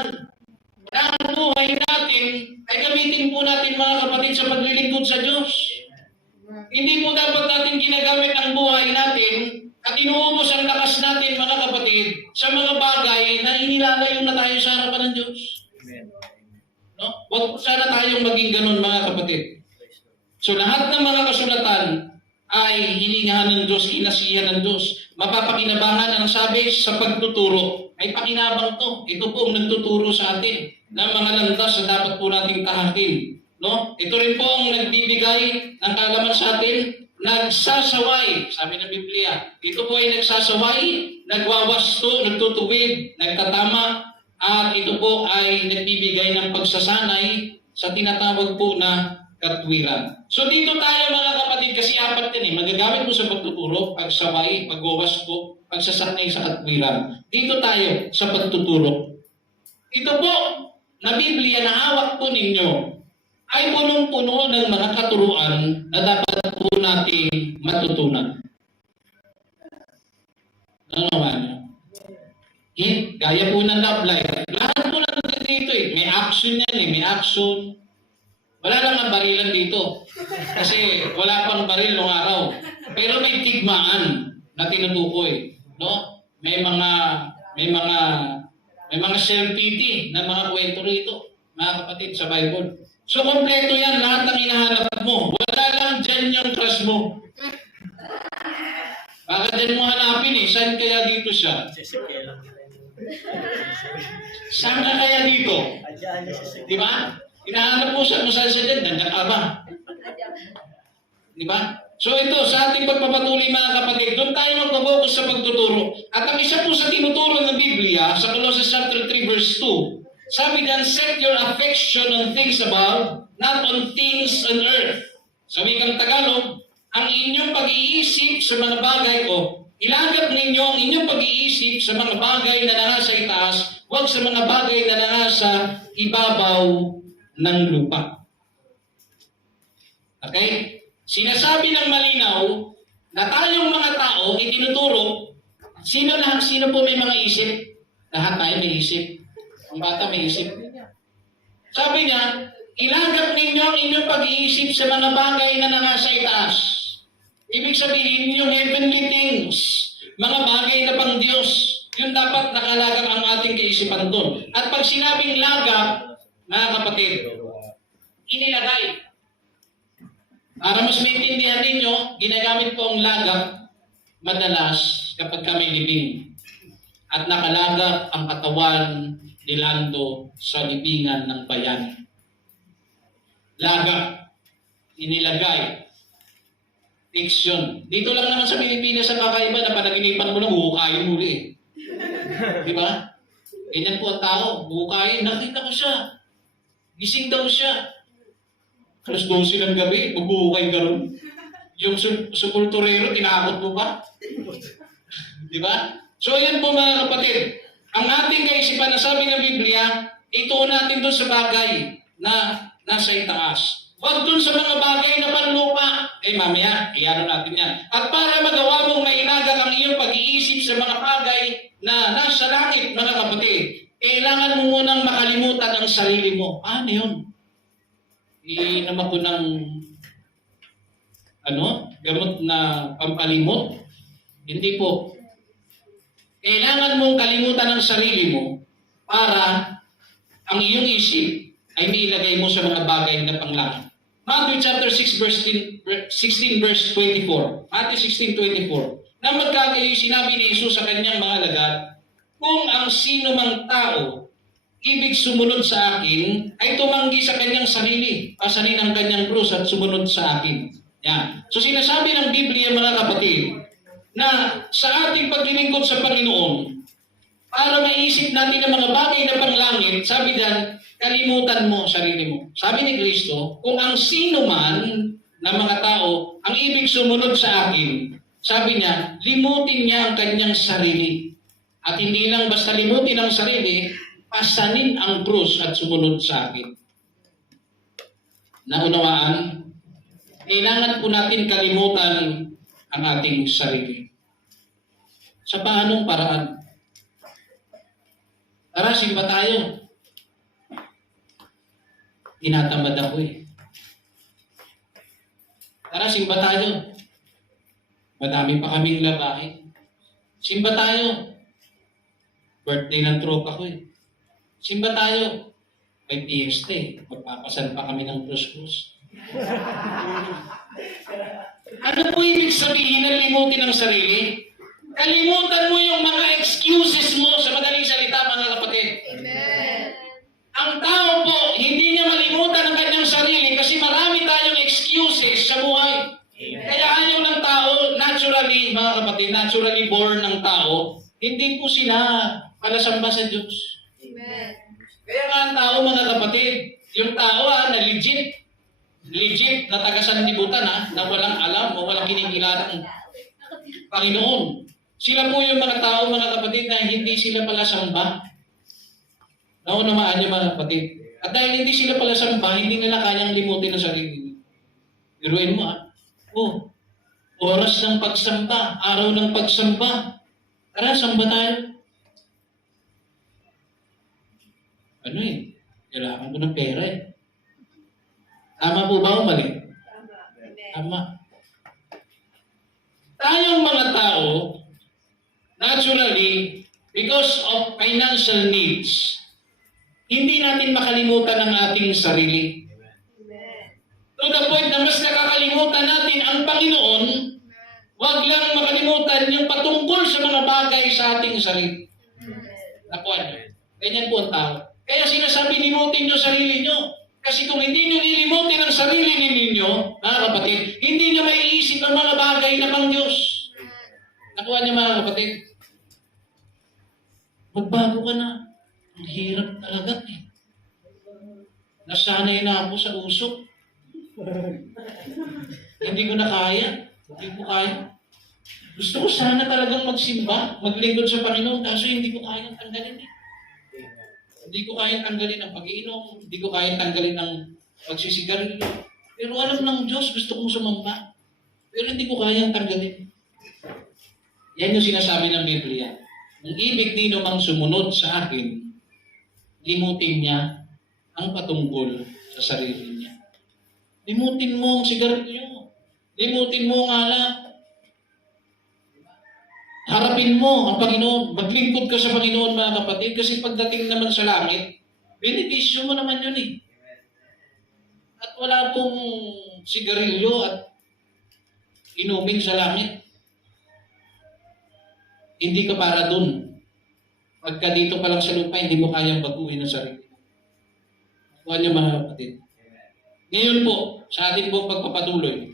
Na ang buhay natin ay gamitin po natin mga kapatid sa paglilingkod sa Diyos. Hindi po dapat natin ginagamit ang buhay natin at inuubos ang lakas natin mga kapatid sa mga bagay na inilalayo na tayo sa harapan ng Diyos. No? Huwag sana tayong maging ganun mga kapatid. So lahat ng mga kasulatan ay hiningahan ng Diyos, hinasihan ng Diyos. Mapapakinabangan ang sabi sa pagtuturo. Ay pakinabang to. Ito po ang nagtuturo sa atin ng mga landas na dapat po nating tahakin. No? Ito rin po ang nagbibigay ng kaalaman sa atin, nagsasaway, sabi ng Biblia. Ito po ay nagsasaway, nagwawasto, nagtutuwid, nagtatama, at ito po ay nagbibigay ng pagsasanay sa tinatawag po na katwiran. So dito tayo mga kapatid, kasi apat yan magagamit mo sa pagtuturo, pagsaway, pagwawasto, pagsasanay sa katwiran. Dito tayo sa pagtuturo. Ito po na Biblia na hawak po ninyo ay punong-puno ng mga katuruan na dapat po natin matutunan. Ano naman? Gaya po ng love life. Lahat po natin dito may action yan may action. Wala lang ang barilan dito. Kasi wala pang baril nung araw. Pero may tigmaan na tinutukoy. No? May mga self-pity na mga kwento rito, mga kapatid, sa Bible. So, kompleto yan, lahat ng hinahanap mo. Wala lang dyan yung crush mo. Baka dyan mo hanapin saan kaya dito siya? Saan ka kaya dito? Di ba? Hinahanap mo saan siya dyan, nandiyan ka ba? Di ba? So ito, sa ating pagpapatuloy mga kapatid, doon tayo mag-focus sa pagtuturo. At ang isa po sa tinuturo ng Biblia, sa Colossians chapter 3 verse 2, sabi diyan, set your affection on things above, not on things on earth. Sa wikang Tagalog, ang inyong pag-iisip sa mga bagay ilagak ninyo ang inyong pag-iisip sa mga bagay na nasa itaas, huwag sa mga bagay na nasa ibabaw ng lupa. Okay? Sinasabi ng malinaw na tayong mga tao itinuturo, sino po may mga isip? Lahat tayo may isip. Ang bata may isip. Sabi niya, ilagak ninyo ang inyong pag-iisip sa mga bagay na nasa itaas. Ibig sabihin, yung heavenly things, mga bagay na pang Diyos, yun dapat nakalagak ang ating kaisipan doon. At pag sinabing lagak, mga kapatid, inilagay. Para mas maintindihan ninyo, ginagamit po ang lagak madalas kapag kami libing. At nakalagak ang katawan ni Lando sa libingan ng bayan. Lagak, inilagay, fiction. Dito lang naman sa Pilipinas ang kakaiba na panaginipan mo lang, huhukayin muli Di ba? Ganyan po ang tao, huhukayin. Nakita ko siya. Gising daw siya. Alas 12 ng gabi, magbuhukay ka ron. Yung sepulturero, tinakot mo ba? Di ba? So, yan po mga kapatid. Ang ating kaisipan na sabi ng Biblia, ituon natin doon sa bagay na nasa itaas. Huwag doon sa mga bagay na panlupa. Mamaya, iyano natin yan. At para magawa mong mainagak ang iyong pag-iisip sa mga bagay na nasa langit, mga kapatid, kailangan mo munang makalimutan ang sarili mo. Ano yun? Iinom ako ng gamot na pampalimot? Hindi po. Kailangan mong kalimutan ang sarili mo para ang iyong isip ay mailagay mo sa mga bagay na panglangit. Matthew chapter 6 verse 16 verse 24. Matthew 16:24. Na magkagayoy sinabi ni Jesus sa kanyang mga alagad, kung ang sino mang tao ibig sumunod sa akin, ay tumanggi sa kanyang sarili, pasanin ang kanyang krus at sumunod sa akin. Yan. So sinasabi ng Biblia mga kapatid, na sa ating paglilingkod sa Panginoon, para maisip natin ang mga bagay na panglangit, sabi diyan, kalimutan mo sarili mo. Sabi ni Kristo, kung ang sino man na mga tao ang ibig sumunod sa akin, sabi niya, limutin niya ang kanyang sarili. At hindi lang basta limutin ang sarili, pasanin ang krus at sumunod sa akin. Naunawaan, kailangan po natin kalimutan ang ating sarili. Sa paanong paraan? Tara, simba tayo. Tinatamad ako eh. Tara, simba tayo. Madami pa kaming labahin. Simba tayo. Birthday ng tropa ko eh. Simba tayo. May fiesta eh. Magpapasan pa kami ng krus-krus. Ano po ibig sabihin na limutin ang sarili? Kalimutan mo yung mga excuses mo sa madaling salita, mga kapatid. Amen. Ang tao po, hindi niya malimutan ang kanyang sarili kasi marami tayong excuses sa buhay. Kaya ayaw ng tao, naturally, mga kapatid, naturally born ng tao, hindi po sila palasamba sa Diyos. Amen. Kaya nga ang tao, mga kapatid, yung tao na legit na taga-sanlibutan na walang alam o walang kinikilalang Panginoon. Sila po yung mga tao, mga kapatid, na hindi sila palasamba. Naunamaan niyo, mga kapatid. At dahil hindi sila palasamba, hindi nila kayang limutin ang sarili. Iruin mo oras ng pagsamba, araw ng pagsamba. Tara, samba tayo. Ano eh? Kailangan ko ng pera eh. Tama po ba o mali? Tama. Amen. Tama. Tayong mga tao, naturally, because of financial needs, hindi natin makalimutan ang ating sarili. Amen. To the point na mas nakakalimutan natin ang Panginoon, wag lang makalimutan yung patungkol sa mga bagay sa ating sarili. Nakuha niyo? Ganyan po ang tao. Kaya sinasabi, limutin niyo sarili niyo. Kasi kung hindi niyo nilimutin ang sarili ninyo, mga kapatid, hindi niyo maiisip ang mga bagay na pang Diyos. Nakuha niyo, mga kapatid? Magbago ka na. Ang hirap talaga eh. Nasanay na ako sa usok. Hindi ko na kaya. Hindi ko kaya. Gusto ko sana talagang magsimba, maglingkod sa Panginoon, kaso hindi ko kayang tanggalin eh. Hindi ko kayang tanggalin ang pag-iinom, hindi ko kayang tanggalin ang pagsisigarilyo. Pero alam ng Diyos, gusto kong sumamba. Pero hindi ko kayang tanggalin. Yan yung sinasabi ng Biblia. Ang ibig nino mang sumunod sa akin, limutin niya ang patungkol sa sarili niya. Limutin mo ang sigarilyo. Limutin mo ang alak. Harapin mo ang Panginoon. Maglingkod ka sa Panginoon, mga kapatid, kasi pagdating naman sa langit, benepisyo mo naman yun eh. At wala pong sigarilyo at inumin sa langit. Hindi ka para dun. Pagka dito pa lang sa lupa, hindi mo kayang baguhin ang sarili. Kuha niyo, mga kapatid. Ngayon po, sa ating pong pagpapatuloy,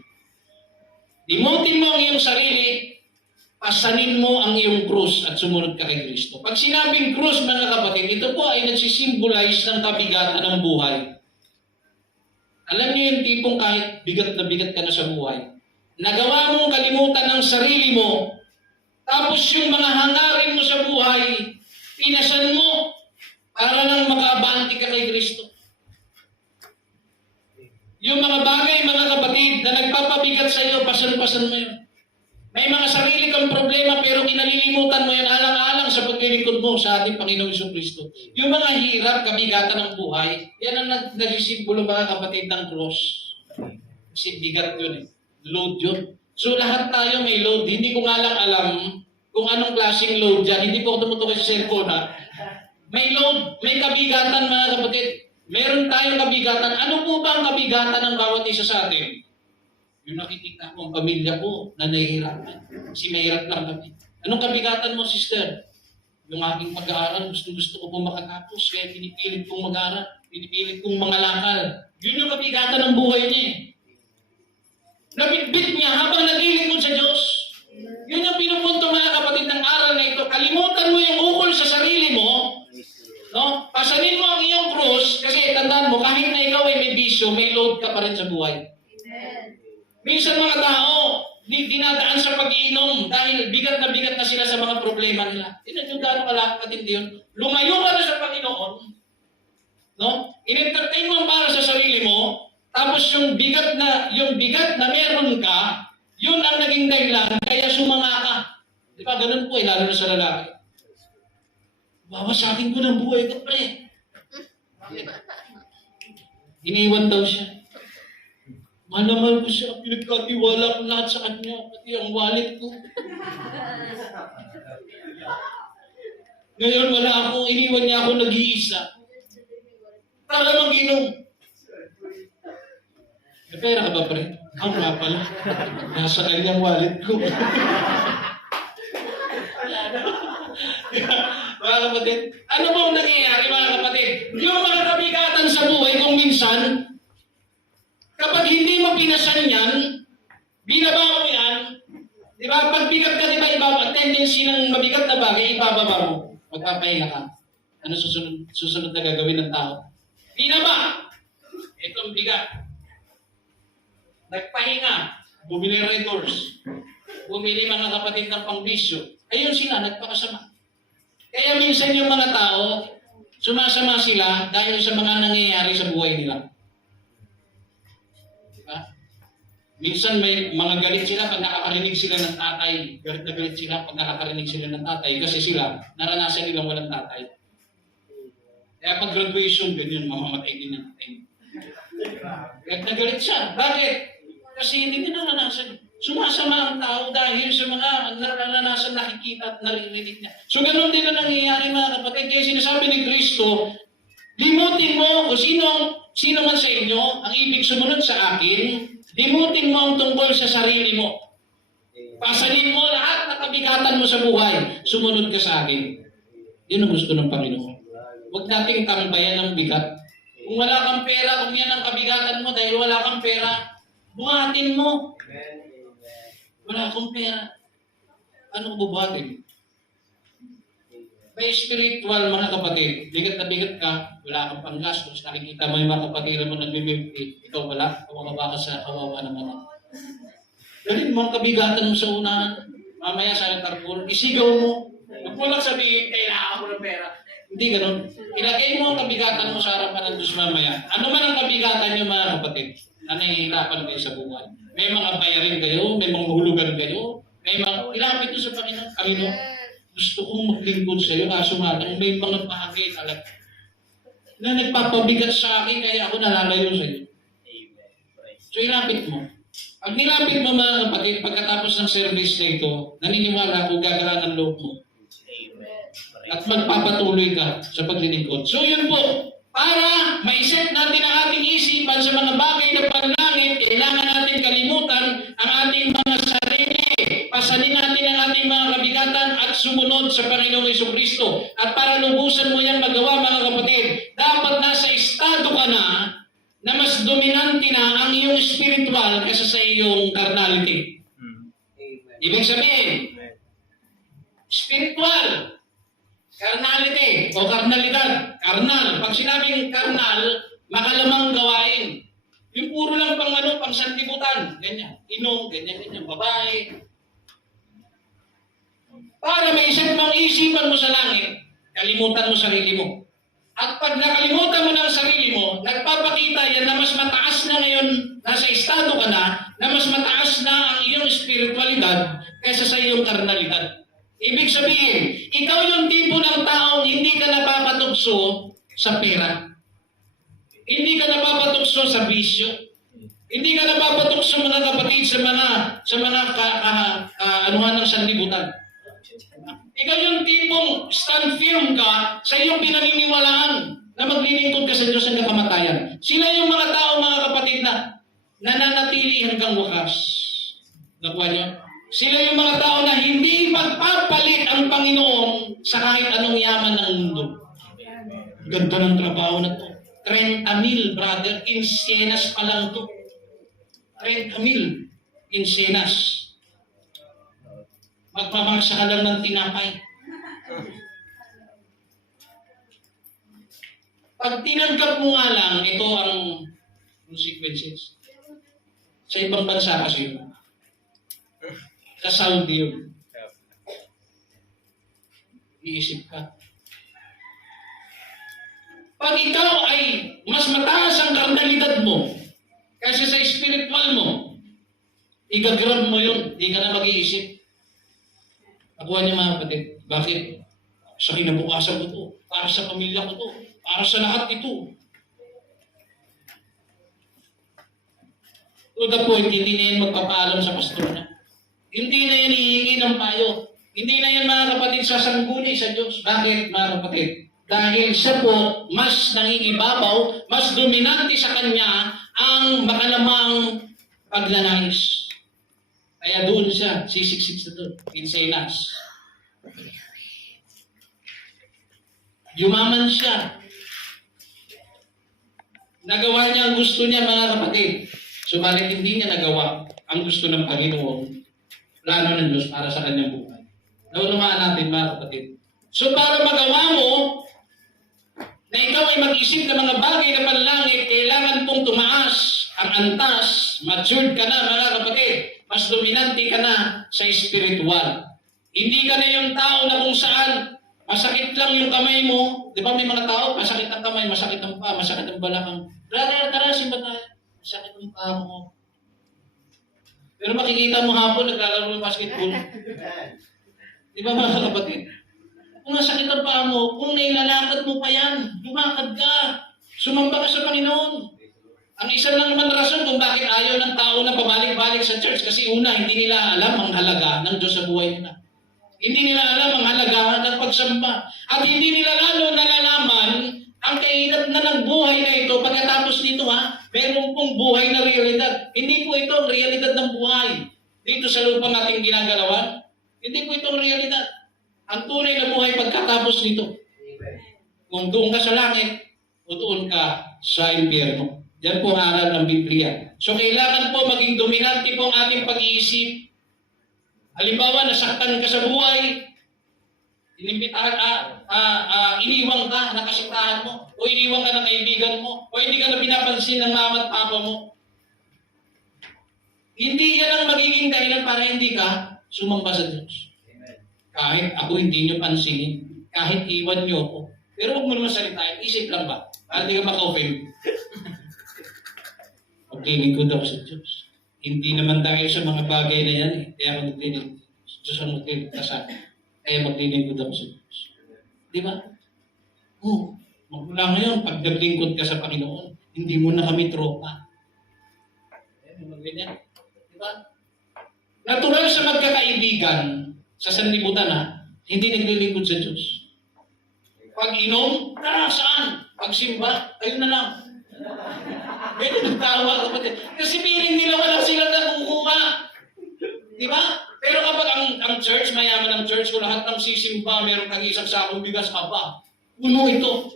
limutin mo ang iyong sarili, pasanin mo ang iyong krus at sumunod ka kay Kristo. Pag sinabing krus, mga kapatid, ito po ay nagsisimbolize ng kabigatan ng buhay. Alam niyo yung tipong kahit bigat na bigat ka na sa buhay, nagawa mong kalimutan ng sarili mo, tapos yung mga hangarin mo sa buhay, pinasan mo para lang makaabante ka kay Kristo. Yung mga bagay, mga kapatid, na nagpapabigat sa iyo, pasan-pasan mo yun. May mga sarili kang problema pero kinalilimutan mo yan alang-alang sa paglilingkod mo sa ating Panginoong Jesucristo. Yung mga hirap, kabigatan ng buhay, yan ang nagsisimbolo, mga kapatid, ng cross. Kasi bigat yun eh. Load yun. So lahat tayo may load. Hindi ko nga lang alam kung anong klaseng load dyan. Hindi po ako tumutukoy sa cellphone ha. May load, may kabigatan, mga kapatid. Meron tayong kabigatan. Ano po ba ang kabigatan ng bawat isa sa atin? Yung nakikita ko ang pamilya ko na nahihirapan. Kasi mahirap lang kami. Anong kabigatan mo, sister? Yung aking pag-aaral, gusto ko po makatapos. Kaya pinipilit kong mag-aaral. Pinipilit kong mangalakal. Yun yung kabigatan ng buhay niya. Nabitbit niya habang naglilingkod sa Diyos. Yun ang pinupunto, mga kapatid, ng aral na ito. Kalimutan mo yung ukol sa sarili mo. No? Pasanin mo ang iyong krus. Kasi tandaan mo, kahit na ikaw ay may bisyo, may load ka pa rin sa buhay. Amen. Minsan mga tao, dinadaan sa sa pag-iinom dahil bigat na sila sa mga problema nila. Tignan nyo gaano katindi yun. Lumayo ka na sa Panginoon, no? In-entertain mo ang para sa sarili mo, tapos yung bigat na meron ka, yun ang naging dahilan, kaya sumanga ka. Di ba? Ganun po lalo na sa lalaki. Bawasakin ko ng buhay ko, pre. Iniwan daw siya. Malamal ko siya, pinagkatiwala ko lahat sa kanya, pati ang wallet ko. Ngayon wala ako, iniwan niya ako nag-iisa. Para mag-inom. May pera ka ba, pre? Ang nga pala. Nasa kanyang wallet ko. Mga kapatid, ano bang nangyayari mga kapatid? Yung mga kabigatan sa buhay kung minsan, kapag hindi mo pinasan yan, binaba mo yan, di ba? Pag bigat ka, di ba, ibaba, tendency ng mabigat na bagay, ibababa mo. Magpapahinga ka. Ano susunod na gagawin ng tao? Binaba! Itong bigat. Nagpahinga. Bumili records. Bumili mga kapatid ng pangbisyo. Ayun sila, nagpakasama. Kaya minsan yung mga tao, sumasama sila dahil sa mga nangyayari sa buhay nila. Minsan may mga galit sila pag nakakarinig sila ng tatay. Galit na galit sila pag nakakarinig sila ng tatay kasi sila, naranasan nilang walang tatay. Kaya pag graduation, ganyan, mamamatay din ng tatay. Galit na galit siya. Bakit? Kasi hindi nila naranasan. Sumasama ang tao dahil sa mga naranasan, nakikita at naririnig niya. So ganun din ang nangyayari mga kapatid. Kaya sinasabi ni Kristo, limutin mo kung sino man sa inyo ang ibig sumunod sa akin, limutin mo ang tungkol sa sarili mo. Pasanin mo lahat ng kabigatan mo sa buhay. Sumunod ka sa akin. Yun ang gusto ng Panginoon. Huwag nating tambayan ng bigat. Kung wala kang pera, kung yan ang kabigatan mo dahil wala kang pera, buhatin mo. Wala akong pera. Anong bubuhatin? May spiritual mga kapatid. Bigat na bigat ka, wala kang panggastos. Nakikita mo yung mga kapatid mo nagmimimpi. Ikaw wala, kawawa ka sa kawawa naman. Dalhin mo ang kabigatan mo sa unahan. Mamaya sa tarpul, isigaw mo. Huwag mo lang sabihin, kailangan mo ng pera. Hindi ganun. Ilagay mo ang kabigatan mo sa harapan ng Diyos mamaya. Ano man ang kabigatan niyo mga kapatid na nahihirapan kayo sa buhay. May mga bayarin kayo, may mga hulugan kayo, may mga ilapit nyo sa Panginoon. Panginoon, gusto kong maglingkod sa iyo, kaso nga lang may mga bagay talaga na nagpapabigat sa akin, kaya ako nalalayo sa iyo. So ilapit mo. Pag nilapit mo mga kapatid, pagkatapos ng service na ito, naniniwala ako gagalaan ang loob mo. At magpapatuloy ka sa paglilingkod. So yun po, para maisip natin ang ating isipan sa mga bagay na panlangit, kailangan natin kalimutan ang ating mga sarili. Pasanin natin ang ating mga kabigatan at sumunod sa Panginoong Jesucristo. At para lubusan mo yung magawa mga kapatid, dapat nasa estado ka na mas dominante na ang iyong spiritual kaysa sa iyong carnality. Ibig sabihin, spiritual, carnality o karnalidad. Karnal. Pag sinabing karnal, makalamang gawain. Yung puro lang pang sanlibutan. Ganyan. Inom, ganyan, babae. Para may isipan mo sa langit, kalimutan mo sarili mo. At pag nakalimutan mo ng sarili mo, nagpapakita yan na mas mataas na ngayon, nasa estado ka na mas mataas na ang iyong spiritualidad kaysa sa iyong karnalidad. Ibig sabihin, ikaw yung tipo ng taong hindi ka napapatugso sa pera. Hindi ka napapatugso sa bisyo. Hindi ka napapatugso mga kapatid sa mga anuhan ng sanlibutan. Ikaw yung tipong stand firm ka sa iyong pinaniniwalaan na maglilingkod ka sa Diyos hanggang kamatayan. Sila yung mga tao, mga kapatid na nananatili hanggang wakas. Nakuha niyo? Sila yung mga tao na hindi magpapalit ang Panginoon sa kahit anong yaman ng mundo. Ganda ng trabaho na to. 30,000, brother. Insenas pa lang to. 30,000. Insenas. Magpamangsa ka lang ng tinapay. Pag tinanggap mo nga lang, ito ang consequences. Sa ibang bansa kasi yun. Sa Saudi yun. Iisip ka. Pag ikaw ay mas mataas ang karnalidad mo kaysa sa spiritual mo, igagrab mo yun, di ka na mag-iisip. Nakuha niya mga kapatid, bakit? Sa kinabukasan ko to, para sa pamilya ko to, para sa lahat ito. To the point, hindi na yan magpapaalam sa pastor na. Hindi na yan hihingi ng payo. Hindi na yan mga kapatid sasangguni sa Diyos. Bakit mga kapatid? Dahil siya po mas nangingibabaw, mas dominante sa kanya ang makalamang pagnanais. Kaya doon siya, sisiksik sa doon, insenas. Yumaman siya. Nagawa niya ang gusto niya mga kapatid. Subalit hindi niya nagawa ang gusto ng Panginoon, plano ng Diyos para sa kanyang buhay. Naunawaan natin mga kapatid. So para magawa mo na ikaw ay mag-isip ng mga bagay na panlangit, kailangan pong tumaas ang antas, matured ka na mga kapatid, mas dominante ka na sa spiritual. Hindi ka na yung tao na kung saan masakit lang yung kamay mo. Di ba may mga tao, masakit ang kamay, masakit ang paa, masakit ang balakang. Brother, tara, simba tayo. Masakit ang paa mo. Pero makikita mo hapon, naglalaro ng basketball. Di ba mga kapatid? Kung nasakit ang paa mo, kung nailalakad mo pa yan, lumakad ka. Sumamba ka sa Panginoon. Ang isa lang naman rason kung bakit ayaw ng tao na pabalik-balik sa church. Kasi una, hindi nila alam ang halaga ng Diyos sa buhay nila. Hindi nila alam ang halaga ng pagsamba. At hindi nila lalo nalalaman ang kahirap na ng buhay na ito. Pagkatapos nito meron pong buhay na realidad. Hindi po ito ang realidad ng buhay. Dito sa lupang ating ginagalawan, hindi po ito ang realidad. Ang tunay na buhay pagkatapos nito. Kung doon ka sa langit, o doon ka sa impyerno. Yan po ang aral ng Biblia. So kailangan po maging dominante po ang ating pag-iisip. Halimbawa, nasaktan ka sa buhay, iniwang ka, nakasitahan mo, o iniwang ka ng kaibigan mo, o hindi ka na pinapansin ng mama at papa mo. Hindi yan ang magiging dahilan para hindi ka sumamba sa Diyos. Kahit ako hindi nyo pansinin, kahit iwan nyo ako. Pero huwag mo naman salitain, isip lang ba? Para hindi ka maka-offend. Maglilingkod ako sa Diyos. Hindi naman dahil sa mga bagay na yan kaya ako maglilingkod. Diyos ang maglilingkod sa akin. Kaya maglilingkod ako sa Diyos. Di ba? Magmula ngayon, pag naglingkod ka sa Panginoon, hindi mo na kami tropa. Ganyan. Di ba? Natural sa magkakaibigan, sa sanlibutan hindi naglilingkod sa Diyos. Pag inom, saan? Pag simba, ayun na lang. Medyo nagtawa kapatid. Kasi piling nila wala silang nakukuha. Di ba? Pero kapag ang church, mayaman ang church, kung lahat ng sisimba, meron kang isang sakong bigas ka pa. Puno ito.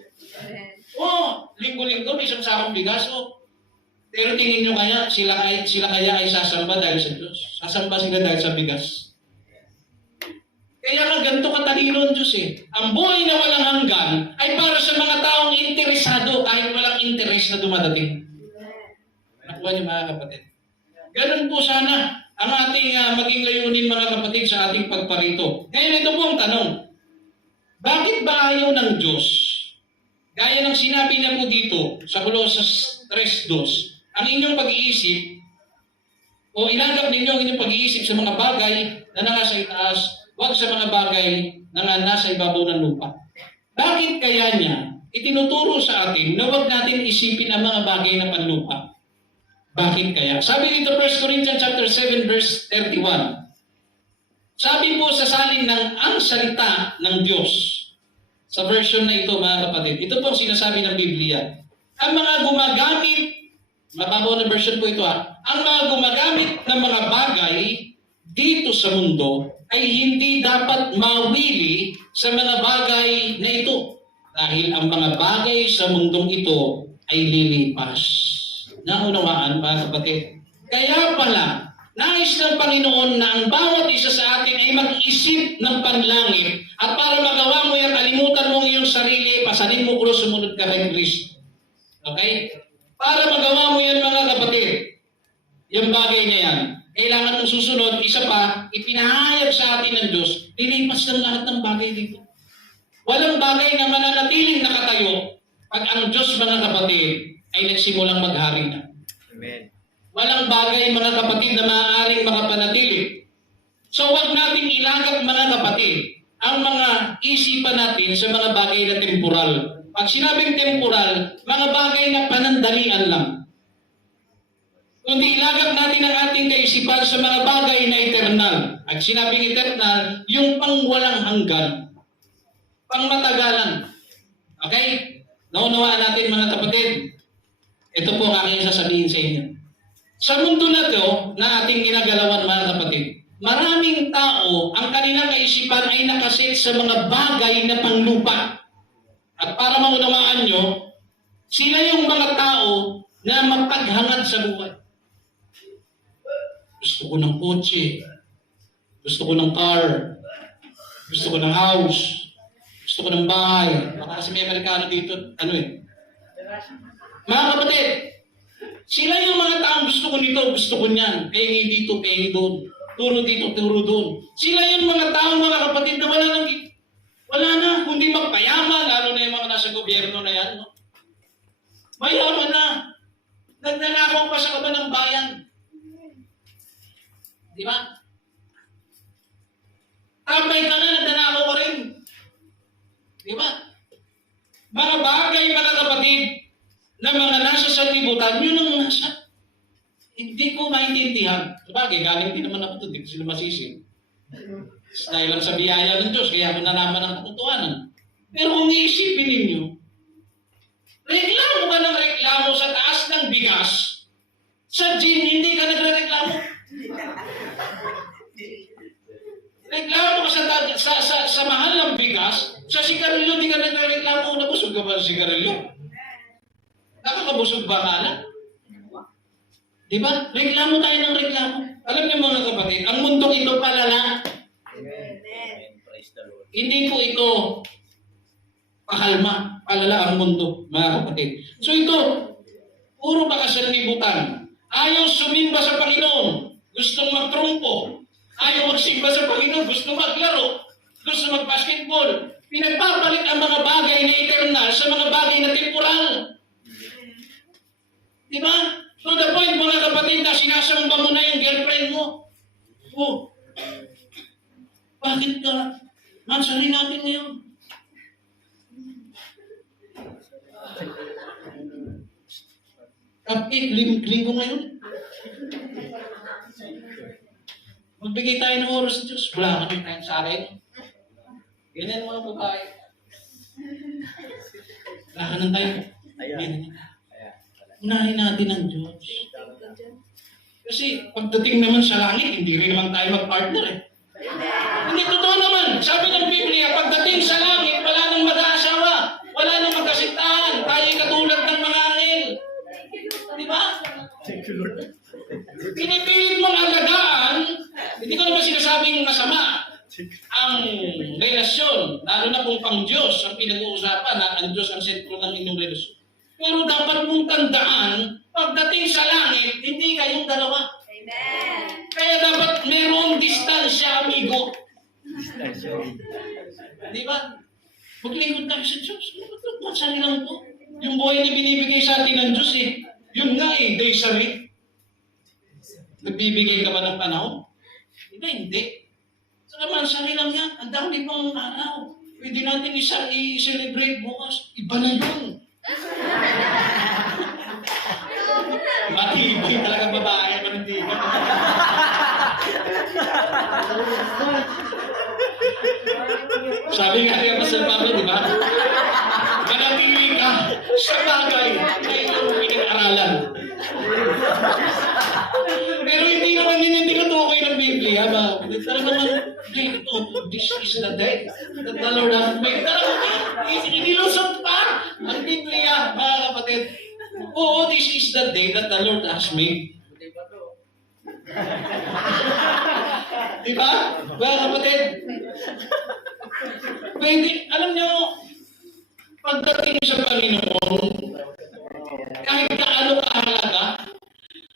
Linggo-linggo may isang sakong bigas. Pero tingin nyo kaya, sila kaya ay sasamba dahil sa Diyos. Sasamba sila dahil sa bigas. Kaya nga ganito katalino ang Diyos Ang buhay na walang hanggan ay para sa mga taong interesado kahit walang interes na dumadating. Nakuha niyo mga kapatid. Ganun po sana ang ating maging layunin mga kapatid sa ating pagparito. Ngayon ito po ang tanong. Bakit ba ayaw ng Diyos? Gaya ng sinabi niya po dito sa Colossus 3:2, ang inyong pag-iisip o ilagak ninyo ang inyong pag-iisip sa mga bagay na nasa itaas, huwag sa mga bagay na nasa ibabaw ng lupa. Bakit kaya niya itinuturo sa atin na huwag natin isipin ang mga bagay na panlupa? Bakit kaya? Sabi dito 1 Corinthians chapter 7 verse 31. Sabi po sa salin ng ang salita ng Diyos. Sa version na ito mga kapatid, ito po ang sinasabi ng Biblia. Ang mga gumagamit, mababaw na version po ito ang mga gumagamit ng mga bagay dito sa mundo ay hindi dapat mawili sa mga bagay na ito. Dahil ang mga bagay sa mundong ito ay lilipas. Naunawaan mga kapatid. Kaya pala, nais ng Panginoon na ang bawat isa sa atin ay mag-isip ng panlangit at para magawa mo yan, kalimutan mo ang iyong sarili, pasanin mo krus, sumunod ka kay Kristo. Okay? Para magawa mo yan mga kapatid, yung bagay na yan, kailangan mong susunod. Isa pa, ipinahayag sa atin ng Diyos, lilipas ng lahat ng bagay dito. Walang bagay na mananatiling nakatayo pag ang Diyos, mga kapatid, ay nagsimulang maghari na. Amen. Walang bagay, mga kapatid, na maaaring makapanatili. So huwag nating ilagak, mga kapatid, ang mga isipan natin sa mga bagay na temporal. Pag sinabing temporal, mga bagay na panandalian lang. Kundi ilagak natin ang ating kaisipan sa mga bagay na eternal. At sinabing eternal, yung pang walang hanggan. Pang matagalan. Okay? Naunawaan natin, mga kapatid. Ito po ang aking sasabihin sa inyo. Sa mundo na ito, na ating ginagalawan, mga kapatid, maraming tao, ang kanilang kaisipan ay nakaset sa mga bagay na panglupa. At para maunawaan nyo, sila yung mga tao na mapaghangat sa buhay. Gusto ko ng kotse. Gusto ko ng car. Gusto ko ng house. Gusto ko ng bahay. Baka kasi may Amerikano dito, Mga kapatid, sila yung mga taong gusto ko nito, gusto ko niyan. Pengi dito, pengi doon. Turo dito, turo doon. Sila yung mga taong, mga kapatid, na wala na, kundi magpayaman, lalo na yung mga nasa gobyerno na yan. No? Mayaman na. Nagnanakaw pa sa kaban ng bayan. Di ba? Tambay ka na, nagnanakaw ka rin. Di ba? Mga bagay, mga kapatid, na mga nasa sanlibutan, yun ang nasa. Hindi ko maintindihan. Sabagay, galing din naman ako doon, hindi ko sila masisi. Dahil lang sa biyaya ng Diyos, kaya ako nalaman ang katotohanan. Pero kung iisipin ninyo, reklamo ka ng reklamo sa taas ng bigas, sa gin, hindi ka nagre-reklamo. Reklamo ka sa mahal ng bigas, sa sigarilyo, hindi ka nagre-reklamo. Nabusog ka ba sa sigarilyo? Nakakabusog ba ka na? Diba? Reklamo tayo ng reklamo. Alam niyo, mga kapatid, ang mundong ito palala. Amen. Praise the Lord. Hindi po ito pakalma. Palala ang mundo, mga kapatid. So ito, puro makasanlibutan. Ayaw sumimba sa Panginoon. Gustong magtrumpo. Ayaw magsimba sa Panginoon. Gustong maglaro. Gusto mag-basketball. Pinagpapalit ang mga bagay na eternal sa mga bagay na temporal. Diba? To the point, mga kapatid, na sinasamba mo na yung girlfriend mo. Oh, bakit ka? Mansari natin ngayon. Cupcake, linggo ngayon. Magbigay tayo ng oras sa Diyos. Wala kami time sa akin. Ganyan mga babae. Wala ka ng time. Ganyan. Unahin natin ang Diyos. Kasi pagdating naman sa langit, hindi rin naman tayo mag-partner eh. Hindi totoo naman. Sabi ng Biblia, pagdating sa langit, wala nang mag-aasawa. Wala nang magkasintahan. Tayo katulad ng mga anghel. Di ba? Pinipilit mong alagaan, hindi ko naman sinasabing masama ang relasyon, lalo na kung pang Diyos ang pinag-uusapan na ang Diyos ang sentro ng inyong relasyon. Pero dapat mong tandaan, pagdating sa langit, hindi kayong dalawa. Amen. Kaya dapat merong distansya, amigo. Di ba? Maglingkod tayo sa Diyos. Masali lang po. Yung buhay na binibigay sa atin ng Diyos eh. Yun nga eh, days a week. Nagbibigay ka ba ng panahon? Di ba? Hindi. Saka masali lang yan. Ang dami pang araw. Pwede natin i-celebrate bukas. Iba na yun. Matibay talaga babae pa ng tiga. Sabi nga niya Pastor Pablo, di ba? Manatili ka sa bagay na iyong pinag-aralan. Pero hindi naman tinutokay ng Biblia ba? Tara naman, this is the day that the Lord has made. Inilusot pa ang Biblia, mga kapatid. Oo, this is the day that the Lord has made. Diba? Mga kapatid, pwede, alam nyo, pagdating sa Panginoon, kahit na ano kahalaga,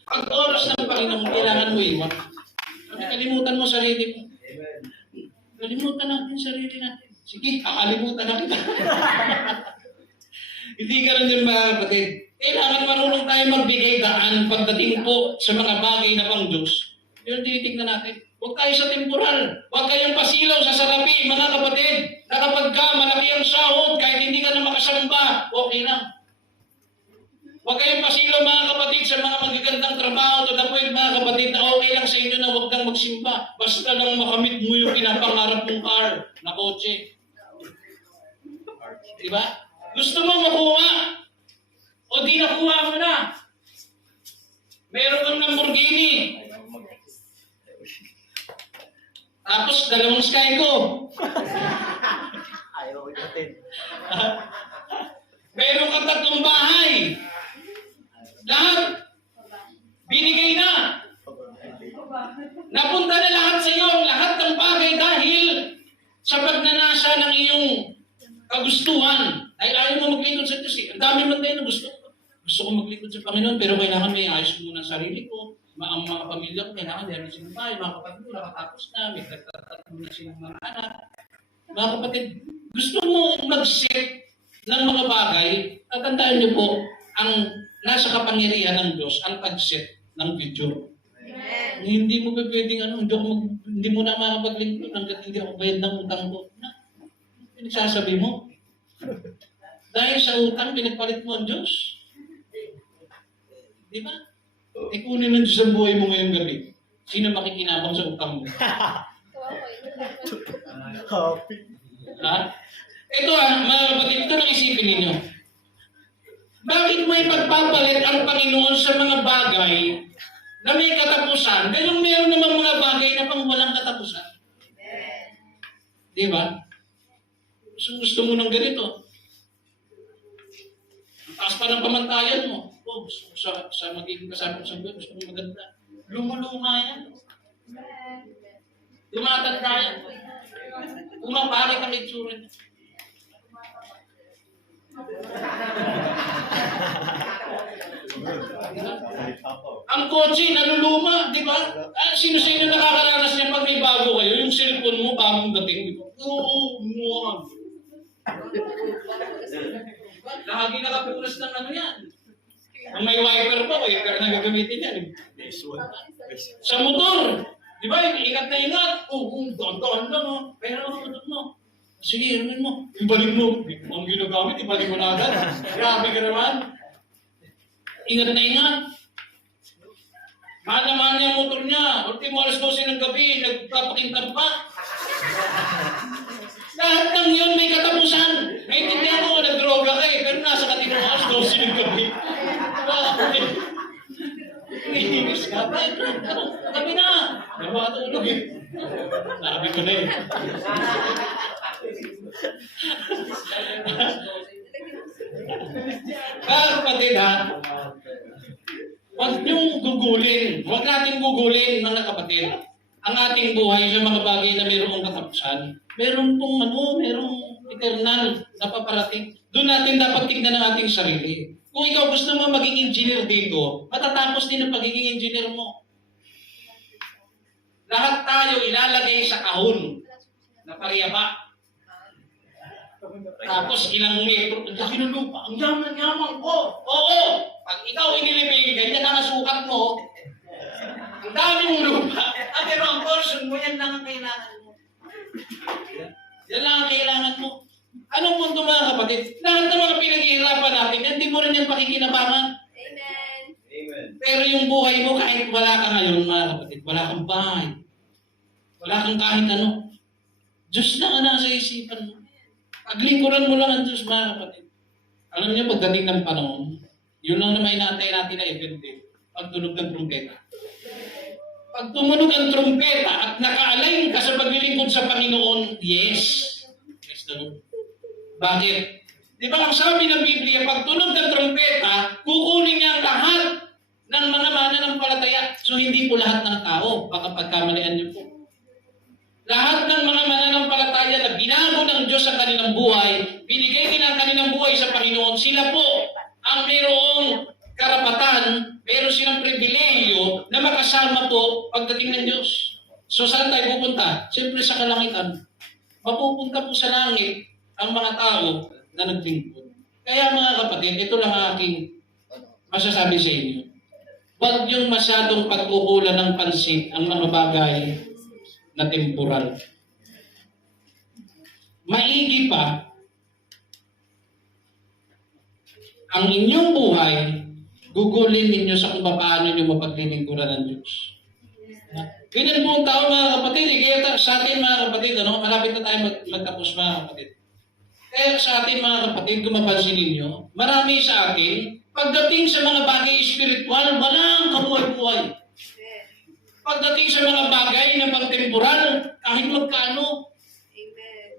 pag oras ng Panginoon, kailangan mo iwan. Sabi, kalimutan mo sarili mo. Amen. Kalimutan natin sarili natin. Sige, kakalimutan na kita. Hindi ka rin yun, mga kapatid. Kailangan marunong tayo magbigay daan pagdating po sa mga bagay na pang Diyos. Yun tinitignan natin. Huwag tayo sa temporal. Huwag kayong pasilaw sa salapi, mga kapatid. Na kapag ka malaki ang sahod, kahit hindi ka na makasamba, okay lang. Huwag kayong pasilaw, mga kapatid, sa mga magagandang trabaho to the point, mga kapatid, na okay lang sa inyo na huwag kang magsimba. Basta lang makamit mo yung pinapangarap mong car na kotse. Diba? Gusto mo makuha? O di nakuha mo na? Meron kang Lamborghini. Tapos, dalawang Skygo. Ayaw ko ipatin. Meron kang 3 bahay. Lahat. Binigay na. Napunta na lahat sa iyo, lahat ng bagay dahil sa pagnanasa ng iyong kagustuhan. Ay ayaw mo maglingkod sa Diyos. Ang dami man din na gusto ko. Gusto ko maglingkod sa Panginoon, pero kailangan may ayos muna ang sarili ko. Ang mga pamilya ko, kailangan meron silang bahay. Mga kapatid ko, nakatapos na. May nagtatatlo na silang mga anak. Mga kapatid, gusto mo mag-set ng mga bagay, tatandaan niyo po, ang nasa kapangyarihan ng Diyos, ang pag-set ng video. Amen. Hindi mo pa pwedeng hindi mo na makapaglingkod hanggat hindi ako bayad ng utang ko. Pinagsasabi mo. Dahil sa utang, pinagpalit mo ang Diyos. Di ba? Ikunin ng Diyos ang buhay mo ngayong gabi. Sino makikinabang sa utang mo? Happy. Ha? Ito mga kapatid, ito lang isipin ninyo. Bakit may pagpapalit ang Panginoon sa mga bagay na may katapusan, gayong meron namang mga bagay na pang walang katapusan? Amen. Di ba? Gusto mo ng ganito. Ang taas pa ng pamantayan mo. Oh, gusto ko sa magiging kasama ko sa buhay, gusto ko maganda. Lumuluma yan. Tumatanda yan. Pumapakit ang itsura niya. Ang kotse, naluluma, di ba? Sino-sino nakakaranas niya pag may bago kayo? Yung cellphone mo, bagong dating, di ba? Oo, umuha. Lagi nakapunas ng ano yan. Kung may wiper na gagamitin yan. This one. Sa motor, di ba? Ingat na ingat. Doon lang, oh. Pero ano mo? Sige, inumin mo. Ibalik mo. Ang ginagamit, ibalik mo na agad. Grabe ka naman. Ingat na ingat. Mahal naman niya ang motor niya. Ultimo alas 12 ng gabi, nagpapakintab pa. Lahat ng yun may katapusan. Naintindihan ko, nagdroga ka eh. Pero nasa katino alas 12 ng gabi. Iinis ka pa. Gabi na. Nabatulog eh. Sabi ko na eh. Kapatid ha, huwag niyong gugulin. Huwag natin gugulin, mga kapatid, ang ating buhay sa mga bagay na mayroong katapusan. Meron merong eternal na paparating. Doon natin dapat tignan ang ating sarili. Kung ikaw gusto mo maging engineer dito, matatapos din ang pagiging engineer mo. Lahat tayo ilalagay sa kahon na pariyaba. Tapos ilang metro, ang laki ng lupa, ang yaman ko. Oo, pag ikaw inilibing, ganyan ang nasukat mo, ang dami mong lupa, pero ang portion mo, yan lang ang kailangan mo. Yan lang ang kailangan mo. Anong mundo mga kapatid? Lahat ng mga pinaghihirapan natin, hindi mo rin yan pakikinabangan. Amen. Amen. Pero yung buhay mo, kahit wala ka ngayon, mga kapatid, wala kang bahay, wala kang kahit ano, Diyos na ang nasa isipan mo. Paglingkuran mo lang ang Diyos, mga kapatid. Alam niyo, pagdating ng panahon, yun lang naman inaantay natin na event din. Pagtunog ng trumpeta. Pag tumunog ang trumpeta at naka-align ka sa paglilingkod sa Panginoon, yes. Yes, Lord. Bakit? Di ba ang sabi ng Biblia, pag tunog ng trumpeta, kukunin niya ang lahat ng mga mananampalataya. So hindi po lahat ng tao, baka pagkamalian niyo po. Lahat ng mga mananampalataya na binago ng Diyos ang kanilang buhay, binigay nila ang kanilang buhay sa Panginoon, sila po ang mayroong karapatan, meron silang pribilehiyo na makasama po pagdating ng Diyos. So saan tayo pupunta? Siyempre sa kalangitan. Mapupunta po sa langit ang mga tao na naglingkod. Kaya mga kapatid, ito lang ang aking masasabi sa inyo. Huwag yung masyadong pagkukulan ng pansin ang mga bagay na temporal. Maigi pa, ang inyong buhay, gugulin ninyo sa kung paano nyo mapaglilingkuran ng Diyos. Ganyan po ang tao mga kapatid. Kaya sa atin mga kapatid, malapit na tayo magtapos mga kapatid. Kaya sa atin mga kapatid, kung mapansin ninyo, marami sa akin, pagdating sa mga bagay espiritual, walang kabuhay-buhay. Pagdating sa mga bagay na pang-temporal, kahit magkano.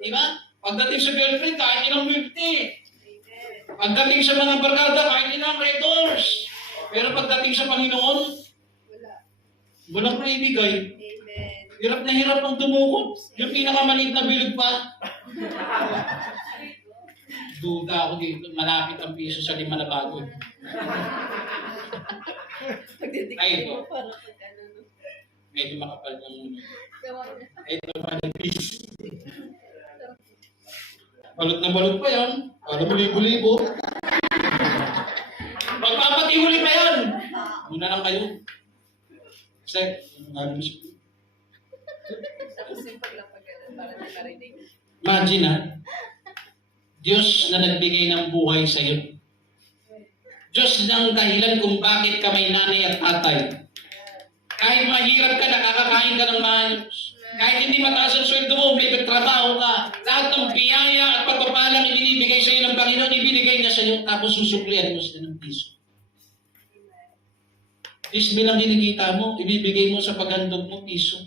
Di ba? Pagdating sa girlfriend, kahit ilang 50. Pagdating sa mga barkada, kahit ilang red doors. Pero pagdating sa Panginoon, walang maibigay. Hirap na hirap ang tumukot. Yung pinakamaliit na bilog pa. Duda ako dito, malapit ang piso sa 5 na bago. Ay, ito. Medyo makapal yung ito pa ng piso. Balot na balot pa yan. Para libo-libo. Magpapatihuli pa yan. Muna lang kayo. Kasi, imagine ha, Diyos na nagbigay ng buhay sa iyo. Diyos ng dahilan kung bakit ka may nanay at tatay. Kahit mahirap ka, nakakakain ka ng maayos. Kahit hindi mataas ang sweldo mo, may trabaho ka. Lahat ng biyaya at pagpapalang ibinibigay sa iyo ng Panginoon, ibinigay niya sa iyo, tapos susuklian mo sila ng piso. Piso lang kinikita mo, ibibigay mo sa paghandog mo, piso.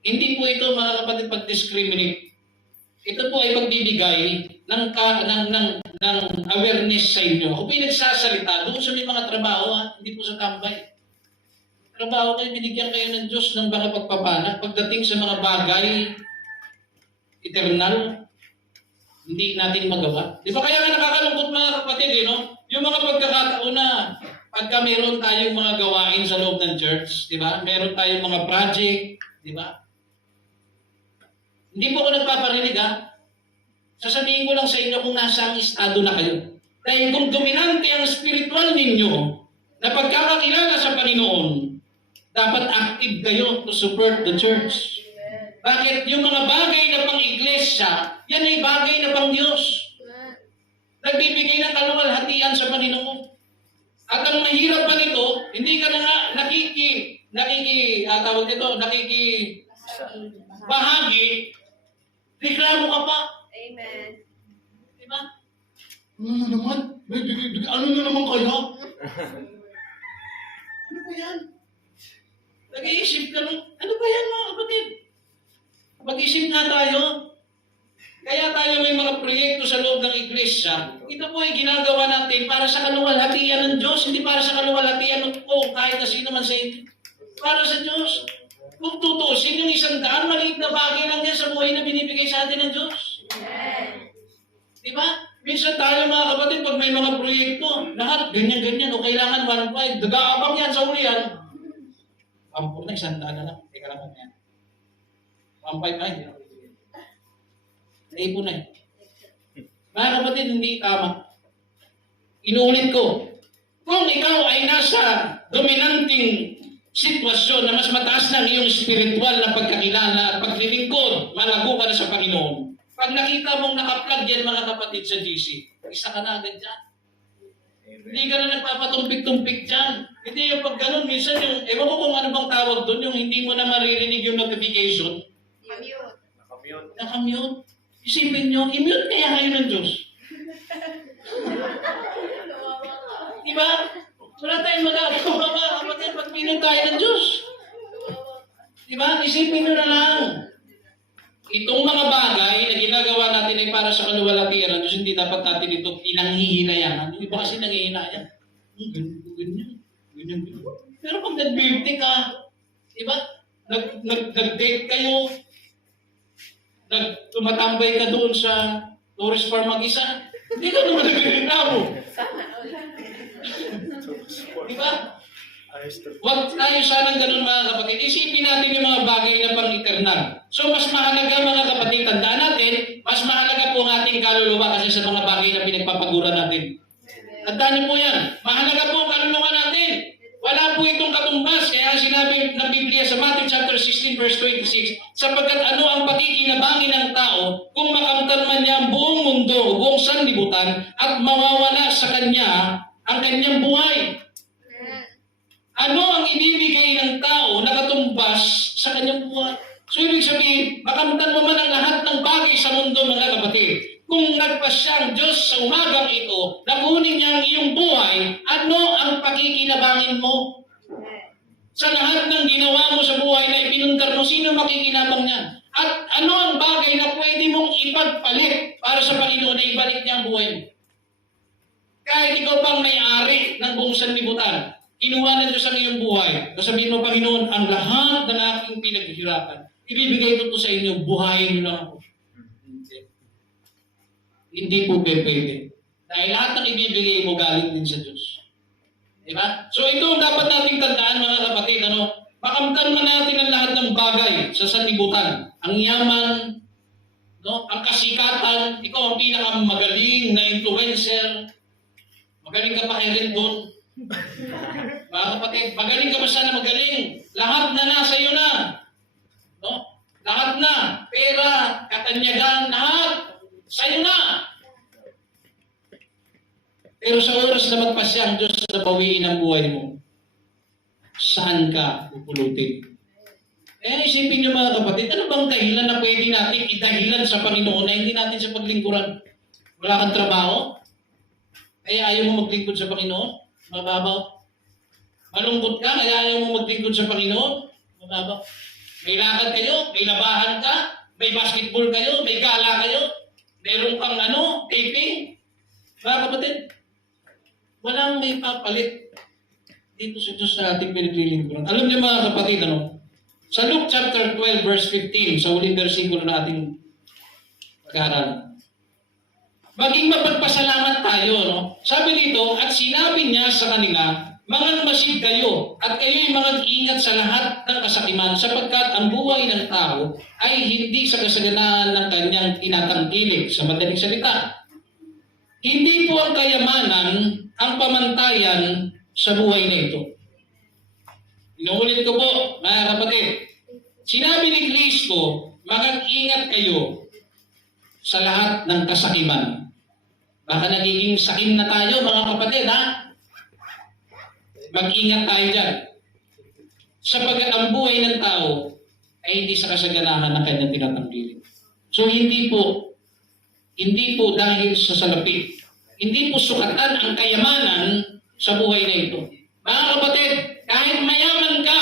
Hindi po ito mga kapatid pag-discriminate. Ito po ay pagbibigay ng awareness sa inyo. Ako pinagsasalita doon sa may mga trabaho, hindi po sa tambay. Trabaho kayo, binigyan kayo ng Diyos ng mga pagpapala. Pagdating sa mga bagay eternal, hindi natin magawa. Di ba kaya nga nakakalungkot mga kapatid, no? Yung mga pagkakataon na pagka meron tayong mga gawain sa loob ng church, di ba? Meron tayong mga project, di ba? Hindi po ako nagpaparinig, ha? Sasabihin ko lang sa inyo kung nasa ang estado na kayo. Dahil kung dominante ang spiritual ninyo na pagkakakilala sa Panginoon, dapat active kayo to support the church. Bakit? Yung mga bagay na pang-iglesia, yan ay bagay na pang-Diyos. Nagbibigay ng kaluwalhatian sa Panginoon. At ang mahirap pa nito, hindi ka na nga bahagi, reklamo ka pa. Amen. Diba? Ano naman? Ano na naman kaya? Ano ba yan? Nag-iisip ka nung, ano ba yan mga kapatid? Mag-isip nga tayo. Kaya tayo may mga proyekto sa loob ng iglesia. Ito po ay ginagawa natin para sa kaluwalhatian ng Diyos, hindi para sa kaluwalhatian ng kahit na sino man sa inyo. Para sa Diyos. Kung tutusin yung 100, maliit na bagay lang yan sa buhay na binibigay sa atin ng Diyos. Diba? Minsan tayo mga kapatid, pag may mga proyekto, lahat ganyan-ganyan, o kailangan 1.5, dagaabang yan sa ulian. Pampur na, 100 na lang. Teka lang yan. 1.5 ay, hindi na bibigyan. Naipon na eh. Mga kapatid, hindi tama. Inuulit ko, kung ikaw ay nasa dominanting sitwasyon na mas mataas ng iyong spiritual na pagkakilala at paglilingkod, malago ka na sa Panginoon. Pag nakita mong naka-plug yan mga kapatid sa GC, isa ka na agad dyan. Hindi ka na nagpapatumpik-tumpik dyan. Hindi yung pag ganun, minsan yung, ewan ko kung ano bang tawag doon, yung hindi mo na maririnig yung notification. Nakamute. Nakamute. Isipin nyo, i-mute kaya kayo ng Diyos. Diba? Wala tayong magagawa mga kapatid pag pinag tayo ng Diyos. Diba? Isipin nyo na lang. Itong mga bagay na ginagawa natin ay para sa kaluwalhatian ng Diyos, hindi dapat natin ito pinanghihinayan. Hindi ba kasi nanghihinayan? Ganyan. Pero pag nag-birthday ka, diba? Nag-date kayo, tumatambay ka doon sa tourist farm mag-isa, hindi ka naman nagreklamo. Diba? Ayos to. Huwag tayo sanang ganun mga kapatid. Isipin natin yung mga bagay na pang-eternal. So mas mahalaga mga kapatid, tandaan natin, mas mahalaga po ang ating kaluluwa kasi sa mga bagay na pinagpapaguran natin. Tandaan niyo po yan. Mahalaga po ang kaluluwa natin. Wala po itong katumbas. Kaya sinabi ng Biblia sa Matthew chapter 16 verse 26, sapagkat ano ang pakikinabangin ng tao kung makamtan man niya ang buong mundo o buong sanlibutan at mawawala sa kanya ang kanyang buhay. Ano ang ibibigay ng tao na katumbas sa kanyang buhay? So ibig sabihin, makamtan mo man ang lahat ng bagay sa mundo mga kapatid. Kung nagpasyang Diyos sa umagang ito, nakunin niya ang iyong buhay, ano ang pakikinabangin mo? Sa lahat ng ginawa mo sa buhay na ipinundar mo, sino makikinabang niyan? At ano ang bagay na pwede mong ipagpalit para sa Panginoon na ibalik niya ang buhay mo? Kahit ikaw pang may-ari ng buong sanlibutan, kinuha ng Diyos ang iyong buhay. Sasabihin mo, Panginoon, ang lahat ng aking pinaghirapan, ibibigay ko sa inyo, buhayin niyo lang ako. Hindi po pwede. Dahil lahat ng ibibigay mo galing din sa Diyos. Diba? So ito ang dapat nating tandaan mga kapatid. Makamtan man natin ang lahat ng bagay sa sanlibutan. Ang yaman, no? Ang kasikatan, ikaw ang pinakamagaling na influencer. Magaling ka pa rin doon. Mga kapatid, magaling ka ba sana magaling? Lahat na nasa iyo na. No? Lahat na. Pera, katanyagan, lahat. Sa'yo na. Pero sa oras na magpasya ang Diyos na bawiin ang buhay mo, saan ka pupulutin? Isipin niyo mga kapatid, ano bang dahilan na pwede natin idahilan sa Panginoon na hindi natin sa paglingkuran? Wala kang trabaho? Ayaw mo maglingkod sa Panginoon? Mababaw. Malungkot ka, ayaw mo maglingkod sa Panginoon? Mababaw. May lakad kayo, may labahan ka, may basketball kayo, may gala kayo, meron kang taping. Mga kapatid, walang may papalit dito sa Diyos na ating pinaglilingkuran. Alam niyo mga kapatid, sa Luke chapter 12 verse 15, sa huling versikulo na ating pag-aaral, maging mapagpasalamat tayo, Sabi dito, at sinabi niya sa kanila, manganmasid kayo, at kayo'y mag-ingat sa lahat ng kasakiman, sapagkat ang buhay ng tao ay hindi sa kasaganaan ng kanyang tinatangkilik. Sa madaling salita, hindi po ang kayamanan ang pamantayan sa buhay na ito. Inuulit ko po, mga kapatid, sinabi ni Kristo, mag-ingat kayo sa lahat ng kasakiman. Baka nagiging sakim na tayo, mga kapatid, ha? Mag-ingat tayo dyan. Sapagkat ang buhay ng tao ay hindi sa kasaganahan ng kanyang tinatangkilik. So hindi po dahil sa salapi. Hindi po sukatan ang kayamanan sa buhay na ito. Mga kapatid, kahit mayaman ka,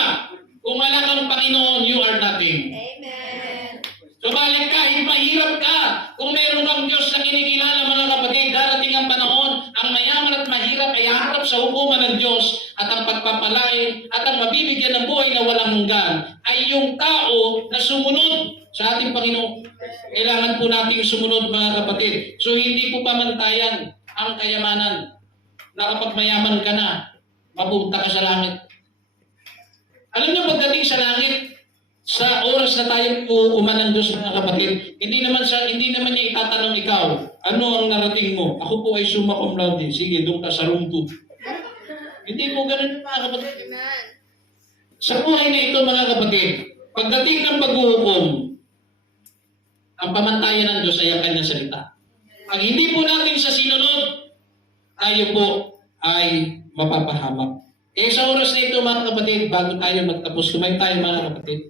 kung wala kang Panginoon, you are nothing. Amen. Subalit kahit mahirap ka, kung meron kang Diyos na kinikilala mga kapatid, darating ang panahon, ang mayaman at mahirap ay haharap sa hukuman ng Diyos at ang pagpapalain at ang mabibigyan ng buhay na walang hanggan ay yung tao na sumunod sa ating Panginoon. Kailangan po nating sumunod mga kapatid. So hindi po pamantayan ang kayamanan na kapag mayaman ka na, mapunta ka sa langit. Alam niyo, pagdating sa langit, sa oras na tayo uukuman ng Diyos mga kapatid, hindi naman niya itatanong ikaw, ano ang narating mo? Ako po ay summa cum laude. Sige, doon ka sa room 2. Hindi po ganun mga kapatid. Amen. Sa buhay na ito mga kapatid, pagdating ng pag-uukom, ang pamantayan ng Diyos ay ang kanyang salita. Pag hindi po natin sa sinunod, tayo po ay mapapahamak. Sa oras na ito mga kapatid, bago tayo magtapos, kumain tayo mga kapatid.